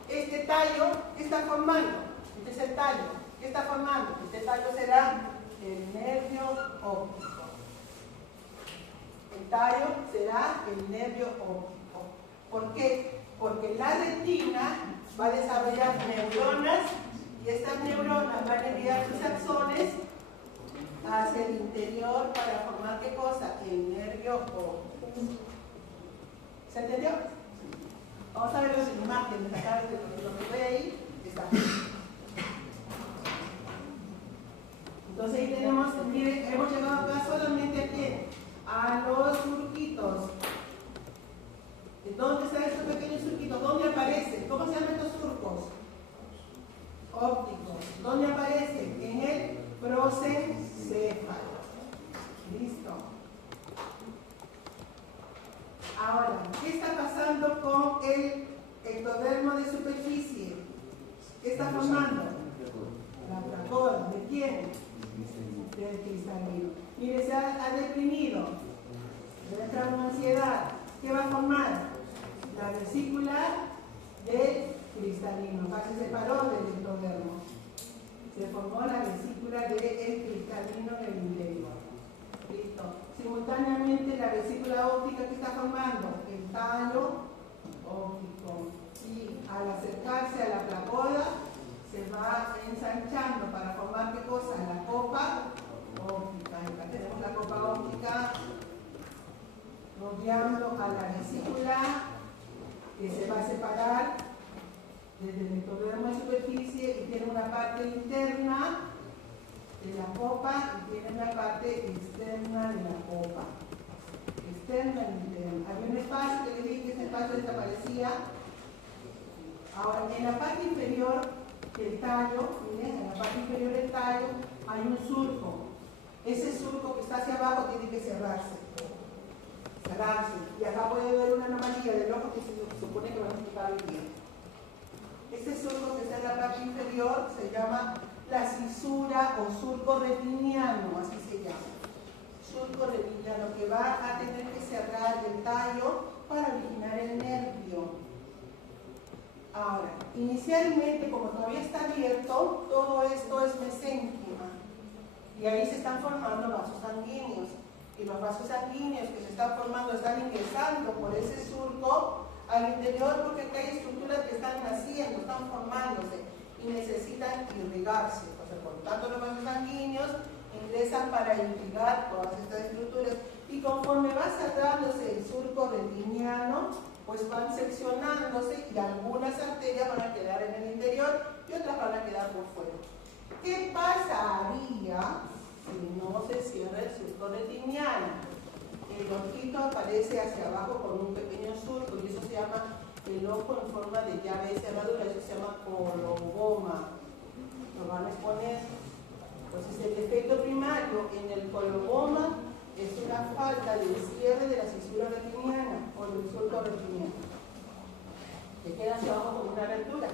Este tallo, ¿qué está formando? Este es el tallo. ¿Qué está formando? Este tallo será el nervio óptico. El tallo será el nervio óptico. ¿Por qué? Porque la retina va a desarrollar neuronas y estas neuronas van a enviar sus axones hacia el interior para formar ¿qué cosa? El nervio óptico. ¿Se entendió? Vamos a ver las imágenes acá de lo que ve ahí. Está. Entonces ahí tenemos, miren, hemos llegado acá solamente a quién? A los surquitos. ¿Dónde están estos pequeños surquitos? ¿Dónde aparecen? ¿Cómo se llaman estos surcos? Ópticos. ¿Dónde aparecen? En el prosencéfalo. Listo. Ahora, ¿qué está pasando con el ectodermo de superficie? ¿Qué está formando? La placoda. ¿De quién? Del cristalino. Mire, se ha deprimido. Debe entrar en ansiedad. ¿Qué va a formar? La vesícula del cristalino. Acá se separó del ectodermo. Se formó la vesícula del cristalino en el interior. Listo. Simultáneamente la vesícula óptica que está formando el tallo óptico. Y al acercarse a la placoda se va ensanchando para formar ¿qué cosa? La copa óptica. Acá tenemos la copa óptica rodeando a la vesícula que se va a separar desde el ectodermo de superficie y tiene una parte interna de la copa y tiene una parte externa de la copa. Externa e interna. Había un espacio que le dije que ese espacio desaparecía. Ahora, en la parte inferior del tallo, miren, en la parte inferior del tallo hay un surco. Ese surco que está hacia abajo tiene que cerrarse. Y acá puede haber una anomalía del ojo que se supone que van a explicar hoy día. Este surco que está en la parte inferior se llama la cisura o surco retiniano, así se llama. Surco retiniano, que va a tener que cerrar el tallo para originar el nervio. Ahora, inicialmente, como todavía está abierto, todo esto es mesénquima. Y ahí se están formando vasos sanguíneos. Y los vasos sanguíneos que se están formando están ingresando por ese surco al interior porque acá hay estructuras que están naciendo, están formándose y necesitan irrigarse. O sea, por lo tanto, los vasos sanguíneos ingresan para irrigar todas estas estructuras. Y conforme va cerrándose el surco retiniano, pues van seccionándose y algunas arterias van a quedar en el interior y otras van a quedar por fuera. ¿Qué pasaría si no se cierra el surco retiniano? El ojito aparece hacia abajo con un pequeño surco y eso se llama el ojo en forma de llave de cerradura, eso se llama coloboma. Lo van a exponer. Entonces el defecto primario en el coloboma es una falta del cierre de la cisura retiniana o del surco retiniano. Que queda hacia abajo como una abertura.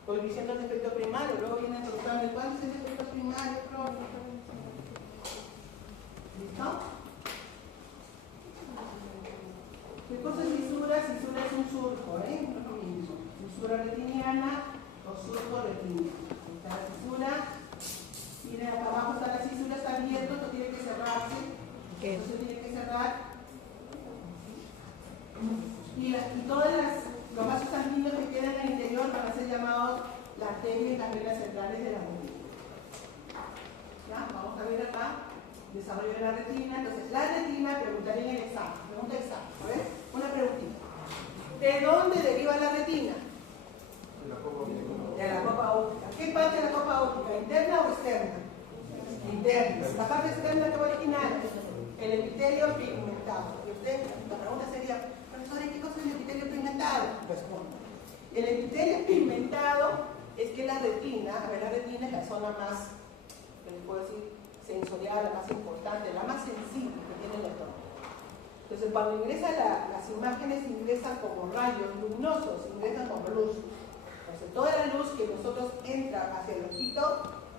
Estoy diciendo el defecto primario, luego viene el preguntarme cuál es el defecto primario, ¿listo? ¿Qué cosa es cisura? Cisura es un surco, ¿eh? No es lo mismo. Cisura retiniana o surco retiniano. Está la cisura, miren acá abajo está la Eso se tiene que cerrar. Y todos los vasos sanguíneos que quedan en el interior van a ser llamados la arteria y las venas centrales de la mandíbula. ¿Ya? Vamos a ver acá el desarrollo de la retina. Entonces, la retina, preguntaré en el examen. Pregunta examen. A ver, una preguntita. ¿De dónde deriva la retina? De la copa óptica. De la copa óptica. ¿Qué parte de la copa óptica? ¿Interna o externa? Interna. La parte externa que va original, el epitelio pigmentado. Y usted, la pregunta sería, profesor, ¿qué cosa es el epitelio pigmentado? Responda. El epitelio pigmentado es que la retina, a ver, la retina es la zona más, que les puedo decir, sensorial, la más importante, la más sensible que tiene el entorno. Entonces, cuando ingresa las imágenes ingresan como rayos luminosos, ingresan como luz. Entonces, toda la luz que nosotros entra hacia el ojito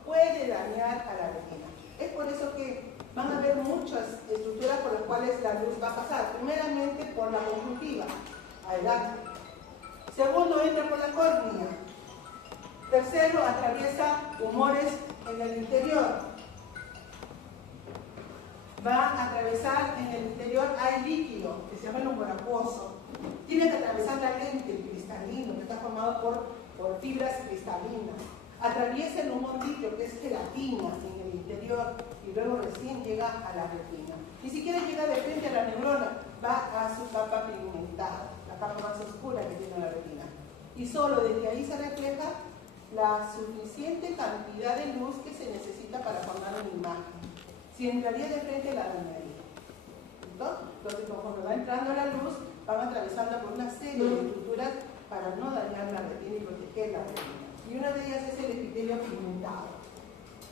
puede dañar a la retina. Es por eso que van a haber muchas estructuras por las cuales la luz va a pasar. Primeramente, por la conjuntiva. Adelante. Segundo, entra por la córnea. Tercero, atraviesa tumores en el interior. Va a atravesar en el interior, hay líquido que se llama lumbo acuoso. Tiene que atravesar la lente, el cristalino, que está formado por fibras cristalinas. Atraviesa el lumonditio, que es gelatina en el interior, y luego recién llega a la retina. Ni siquiera llega de frente a la neurona, va a su capa pigmentada, la capa más oscura que tiene la retina. Y solo desde ahí se refleja la suficiente cantidad de luz que se necesita para formar una imagen. Si entraría de frente, la dañaría. Entonces, conforme va entrando la luz, van atravesando por una serie de estructuras para no dañar la retina y proteger la retina. Y una de ellas es el epitelio pigmentado.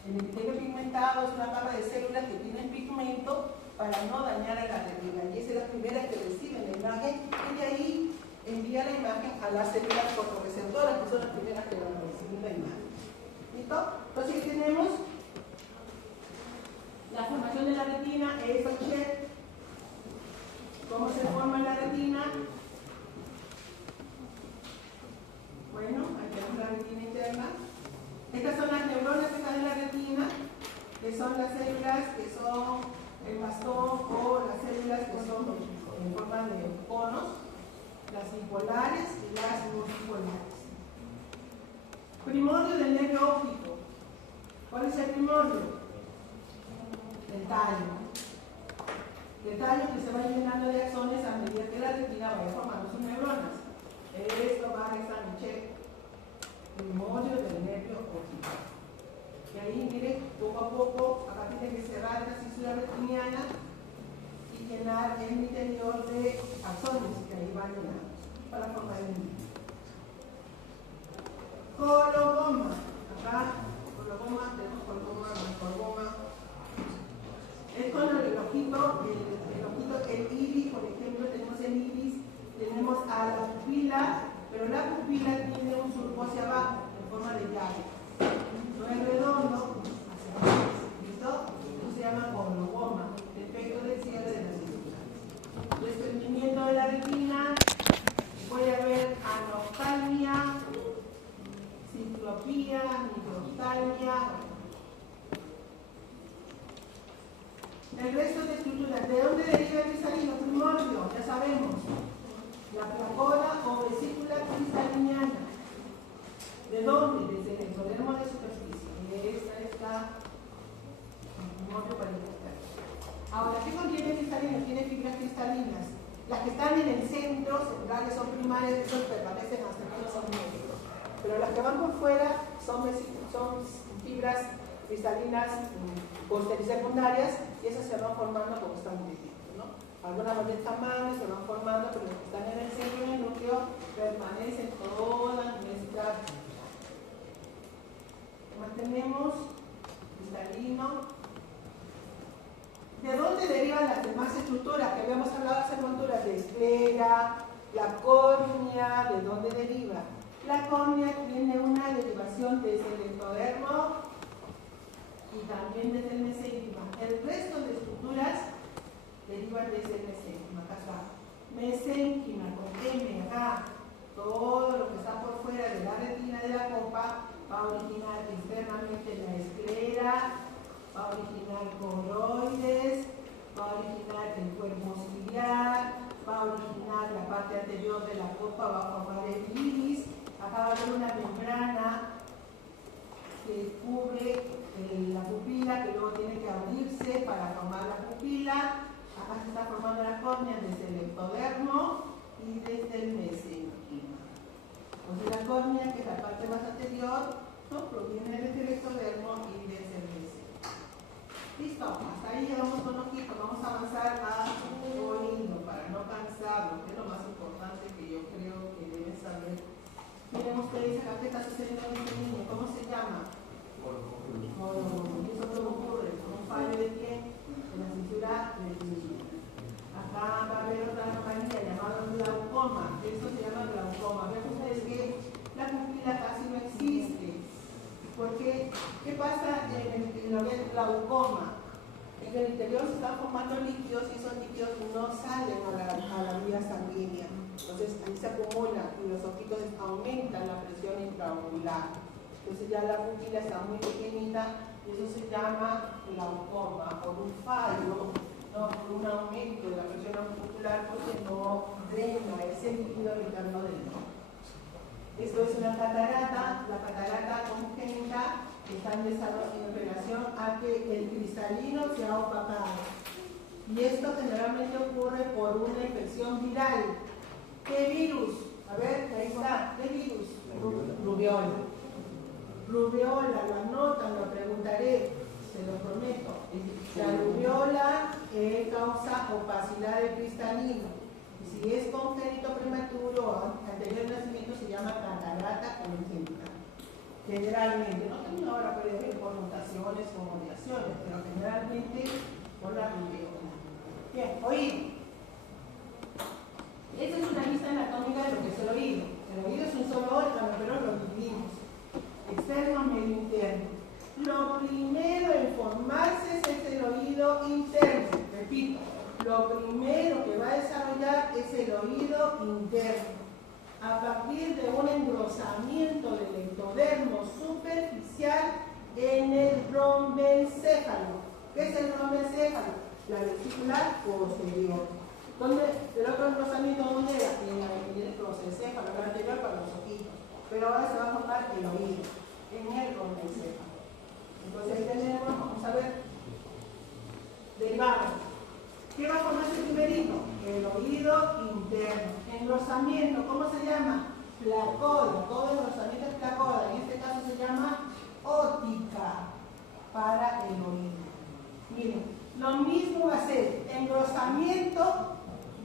El epitelio pigmentado es una capa de células que tienen pigmento para no dañar a la retina. Y es la primera que reciben la imagen y de ahí envía la imagen a las células fotorreceptoras, que son las primeras que van a recibir la imagen. ¿Listo? Entonces aquí tenemos la formación de la retina, eso check. ¿Cómo se forma la retina? Bueno, aquí tenemos la retina interna. Estas son las neuronas que están en la retina, que son las células que son el bastón o las células que son en forma de conos, las bipolares y las multipolares. Primordio del nervio óptico. ¿Cuál es el primordio? El tallo. El tallo que se va llenando de axones a medida que la retina vaya formando sus neuronas. Esto va a estar en check. Primordio del nervio óptico. Y ahí, miren, poco a poco, acá tiene que cerrar la cisura retiniana y llenar el interior de axones que ahí van llenando para formar el niño. Coloboma. Acá, coloboma, tenemos coloboma. Es con el ojito, el iris, por ejemplo, tenemos el iris, tenemos a la pupila, pero la pupila tiene un surco hacia abajo, en forma de llave. No es redondo, hacia abajo, ¿listo? Esto se llama coloboma, defecto del cierre de las células. Desprendimiento de la retina, puede haber anoftalmia, ciclopía, microftalmia. El resto de estructuras, ¿de dónde deriva el cristalino? Primordio, ya sabemos. La placona o vesícula cristaliniana. ¿De dónde? Desde el endodermo de superficie. Esta está el primordio para investigar. Ahora, ¿qué contiene el cristalino? Tiene fibras cristalinas. Las que están en el centro, centrales, son primarias, esas permanecen hasta que no son negros. Pero las que van por fuera son fibras cristalinas posteriores y secundarias, y esas se van formando como están diciendo, ¿no? Algunas van de tamaño, se van formando, pero las que están en el centro y en el núcleo permanecen todas nuestras. Mantenemos cristalino. ¿De dónde derivan las demás estructuras que habíamos hablado hace monturas? De esclera, la córnea, ¿de dónde deriva? La córnea tiene una derivación desde el endodermo y también desde el mesénquima. El resto de estructuras derivan desde el mesénquima. Acá está. Mesénquima con M, acá. Todo lo que está por fuera de la retina de la copa va a originar externamente la esclera, va a originar coroides, va a cuerpo ciliar, va a originar la parte anterior de la copa, va a formar el iris, acá va a haber una membrana que cubre la pupila, que luego tiene que abrirse para formar la pupila. Acá se está formando la córnea desde el ectodermo y desde el mesenquima. Entonces la córnea, que es la parte más anterior, ¿no?, proviene desde el ectodermo y desde el mesenquima. Listo, hasta ahí llegamos con ojito. Vamos a avanzar a oído para no cansarnos, que es lo más importante que yo creo que deben saber. Miren ustedes acá qué está sucediendo en este niño, ¿cómo se llama? ¿Y eso cómo ocurre? ¿Con un fallo de quién? De la cintura del niño. Acá va a haber otra anomalía llamada glaucoma. Esto se llama glaucoma. Vean ustedes que la pupila casi no existe. Porque, ¿qué pasa en el glaucoma? En el interior se están formando líquidos y esos líquidos no salen a la vía sanguínea. Entonces ahí se acumulan y los ojitos aumentan la presión intraocular. Entonces ya la pupila está muy pequeñita y eso se llama glaucoma, por un fallo, ¿no?, por un aumento de la presión ocular, porque no drena ese líquido interno del ojo. Esto es una catarata. La catarata congénita está en relación a que el cristalino se ha opacado. Y esto generalmente ocurre por una infección viral. ¿Qué virus? A ver, ahí está. ¿Qué virus? Rubiola. Rubiola, lo anotan, lo preguntaré, se lo prometo. La rubiola causa opacidad del cristalino. Y si es congénito prematuro o anterior al nacimiento, se llama catarata congénita. Generalmente, no tengo ahora puede haber por mutaciones o modificaciones, pero generalmente por la rubiola. Bien, oído. Esta es una lista anatómica de lo que es el oído. El oído es un solo órgano, pero lo dividimos: externo, medio, interno. Lo primero en formarse es el oído interno. Repito, lo primero que va a desarrollar es el oído interno, a partir de un engrosamiento del ectodermo superficial en el rombencéfalo. ¿Qué es el rombencéfalo? La vesícula posterior. ¿Dónde? El otro engrosamiento, ¿dónde era? En el prosencéfalo, el anterior para los ojitos. Pero ahora se va a formar el oído, en el rombencéfalo. Entonces ahí tenemos, vamos a ver, derivado. ¿Qué va a formarse primerito? El oído interno. Engrosamiento, ¿cómo se llama? Placoda. Todo engrosamiento es placoda. En este caso se llama ótica para el oído. Miren, lo mismo va a ser engrosamiento,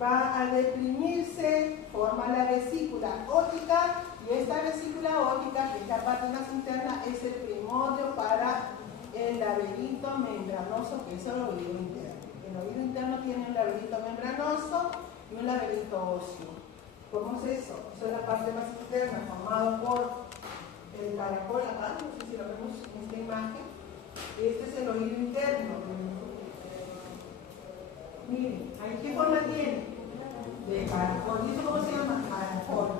va a deprimirse, forma la vesícula óptica, y esta vesícula óptica, que es la parte más interna, es el primodio para el laberinto membranoso, que es el oído interno. El oído interno tiene un laberinto membranoso y un laberinto óseo. ¿Cómo es eso? Eso es la parte más interna, formado por el caracol acá, no sé si lo vemos en esta imagen. Este es el oído interno. Miren, ¿ahí qué forma tiene? De caracol. ¿Y eso cómo se llama? Caracol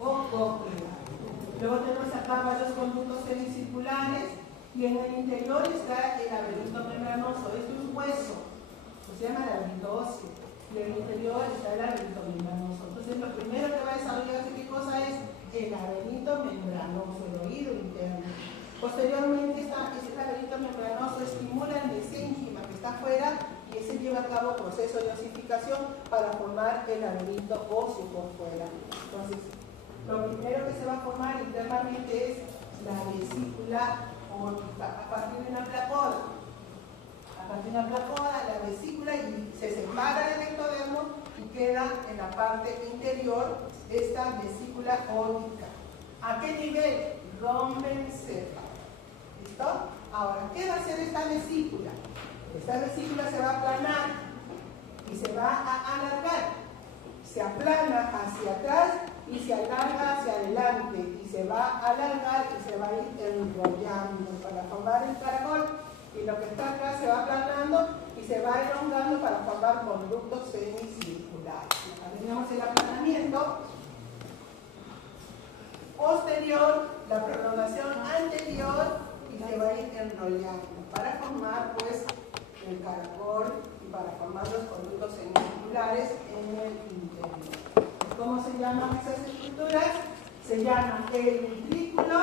o cóclea. Luego tenemos acá varios conductos semicirculares y en el interior está el laberinto membranoso. Esto es un hueso, se llama laberinto óseo. Y en el interior está el laberinto membranoso. Entonces lo primero que va a desarrollarse, ¿qué cosa es? El laberinto membranoso, el oído interno. Posteriormente, ese laberinto membranoso estimula el mesénquima que está afuera y ese lleva a cabo proceso de osificación para formar el laberinto óseo por fuera. Entonces, lo primero que se va a formar internamente es la vesícula óptica a partir de una placoda. A partir de una placoda, la vesícula, y se separa del ectodermo y queda en la parte interior esta vesícula óptica. ¿A qué nivel? Rombencéfalo. ¿Listo? Ahora, ¿qué va a hacer esta vesícula? Esta vesícula se va a aplanar y se va a alargar. Se aplana hacia atrás y se alarga hacia adelante y se va a alargar y se va a ir enrollando para formar el caracol, y lo que está acá se va aplanando y se va elongando para formar conductos semicirculares. Acá tenemos el aplanamiento posterior, la prolongación anterior, y se va a ir enrollando para formar pues el caracol y para formar los conductos semicirculares en el interior. ¿Cómo se llaman esas estructuras? Se llaman el ventrículo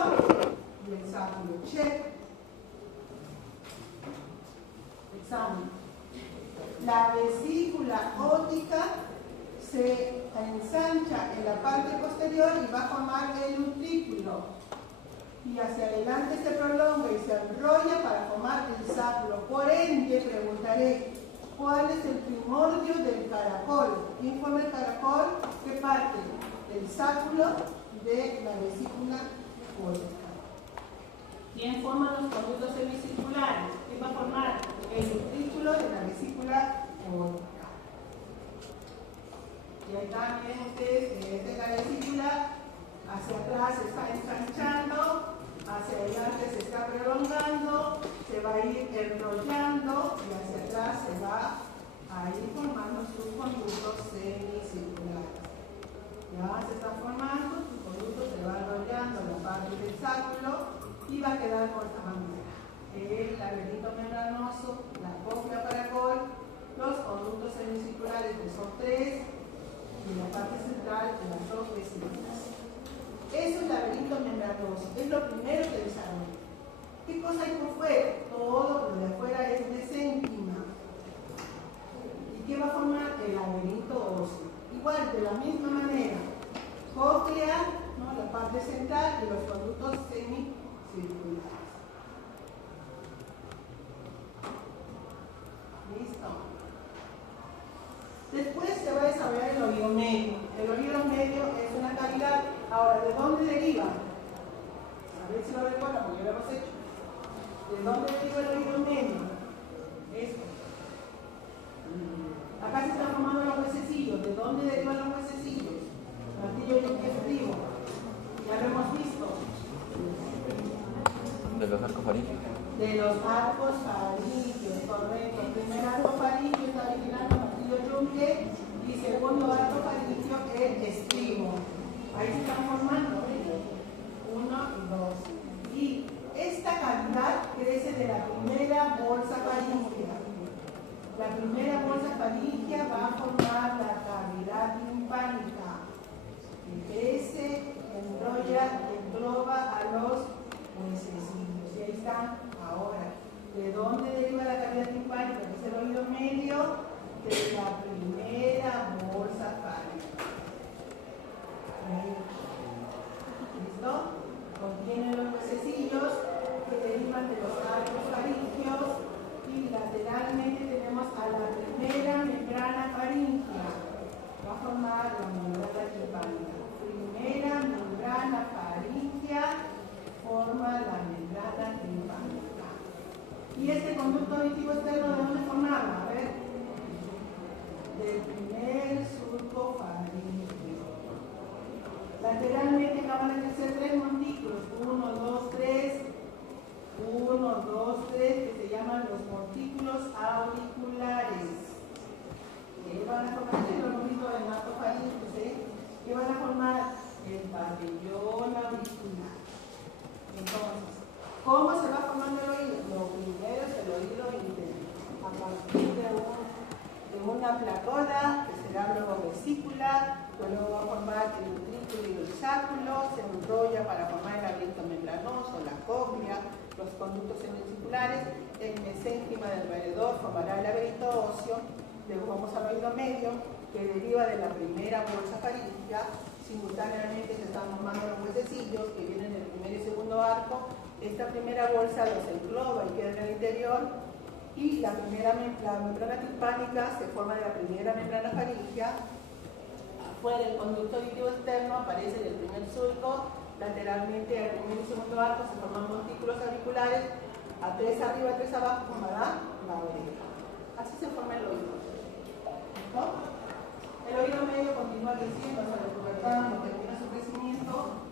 y el sáculo. Check. Examen. La vesícula óptica se ensancha en la parte posterior y va a formar el utrículo. Y hacia adelante se prolonga y se enrolla para formar el sáculo. Por ende, preguntaré, ¿cuál es el primordio del caracol? ¿Quién forma el caracol? ¿Qué parte? Del sáculo de la vesícula óptica. ¿Quién forma los conductos semicirculares? ¿Quién va a formar el utrículo de la vesícula óptica? Y ahí están, miren ustedes, desde la vesícula hacia atrás se está ensanchando, hacia adelante se está prolongando, se va a ir enrollando y hacia atrás se va a ir formando sus conductos semicirculares. Ya se está formando, su conducto se va enrollando en la parte del sáculo y va a quedar por esta manera. El laberinto membranoso, la cóclea caracol, los conductos semicirculares que son 3 y la parte central de las 2 vesículas. Eso es laberinto membranoso, es lo primero que desarrolla. ¿Qué cosa hay por fuera? Todo lo de afuera es mesénquima. ¿Y qué va a formar? El laberinto óseo. Igual, de la misma manera, cóclea, ¿no? La parte central y los conductos semicirculares. ¿Listo? Después se va a desarrollar el oído medio. El oído medio es una cavidad. Ahora, ¿de dónde deriva? A ver si lo recuerdan, porque ya lo hemos hecho. ¿De dónde deriva el oído medio? Esto. Acá se están formando los huesecillos. ¿De dónde derivan los huesecillos? Martillo digestivo. Ya lo hemos visto. De los arcos faringios. De los arcos faringios, correcto. El primer arco faringio está originando martillo yunque y segundo arco faringio el estribo. Ahí se están formando, ¿eh? 1 y 2. Y esta cavidad crece de la primera bolsa faríngea. La primera bolsa faríngea va a formar la cavidad timpánica, que crece, enrolla, engloba a los huesecillos. Y ahí están ahora. ¿De dónde deriva la cavidad timpánica? Que es el oído medio, de la primera bolsa faríngea. ¿Listo? Contiene los huesecillos que derivan de los arcos faringios y lateralmente tenemos a la primera membrana faríngea. Va a formar la membrana timpánica. Primera membrana faríngea forma la membrana timpánica. ¿Y este conducto auditivo externo de dónde formaba? A ver. Del primer surco faríngeo. Lateralmente acaban de crecer 3 montículos, 1, 2, 3, 1, 2, 3, que se llaman los montículos auriculares. ¿Qué van a formar? Este es lo bonito del arco faríngeo, ¿sí? ¿Qué van a formar? El pabellón auricular. Entonces, ¿cómo se va formando el oído? Lo primero es el oído interno, a partir de una placona, que será luego vesícula, luego va a formar el utrículo y el sáculo, se enrolla para formar el laberinto membranoso, la cóclea, los conductos semicirculares, el mesénquima de alrededor formará el laberinto óseo, luego vamos al oído medio, que deriva de la primera bolsa faríngea, simultáneamente se están formando los huesecillos que vienen del primer y segundo arco, esta primera bolsa los engloba y queda en el interior, y la membrana timpánica se forma de la primera membrana faríngea. Afuera el conducto auditivo externo aparece del primer surco, lateralmente al primer y segundo arco se forman montículos auriculares, a 3 arriba, 3 abajo formará la oreja. Así se forma el oído. ¿No? El oído medio continúa creciendo hasta la pubertad, no termina su crecimiento.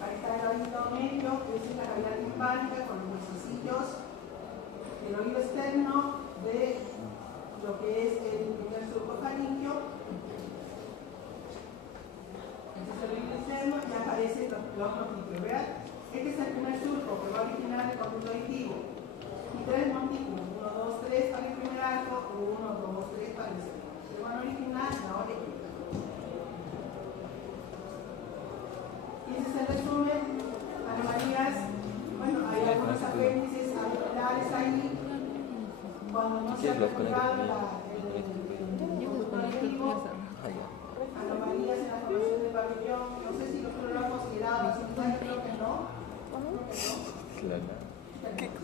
Ahí está el oído medio, que es la cavidad timpánica con los huesecillos. El oído externo de lo que es el primer surco faríngeo. Este es el oído externo y aparecen los montículos. ¿Vean? Este es el primer surco que va a originar el conducto auditivo. Y 3 montículos, 1, 2, 3 para el primer arco, 1, se los conectas activan anomalías en la formación del pabellón. No sé si nosotros lo hemos mirado, creo que no. Creo que no. Claro.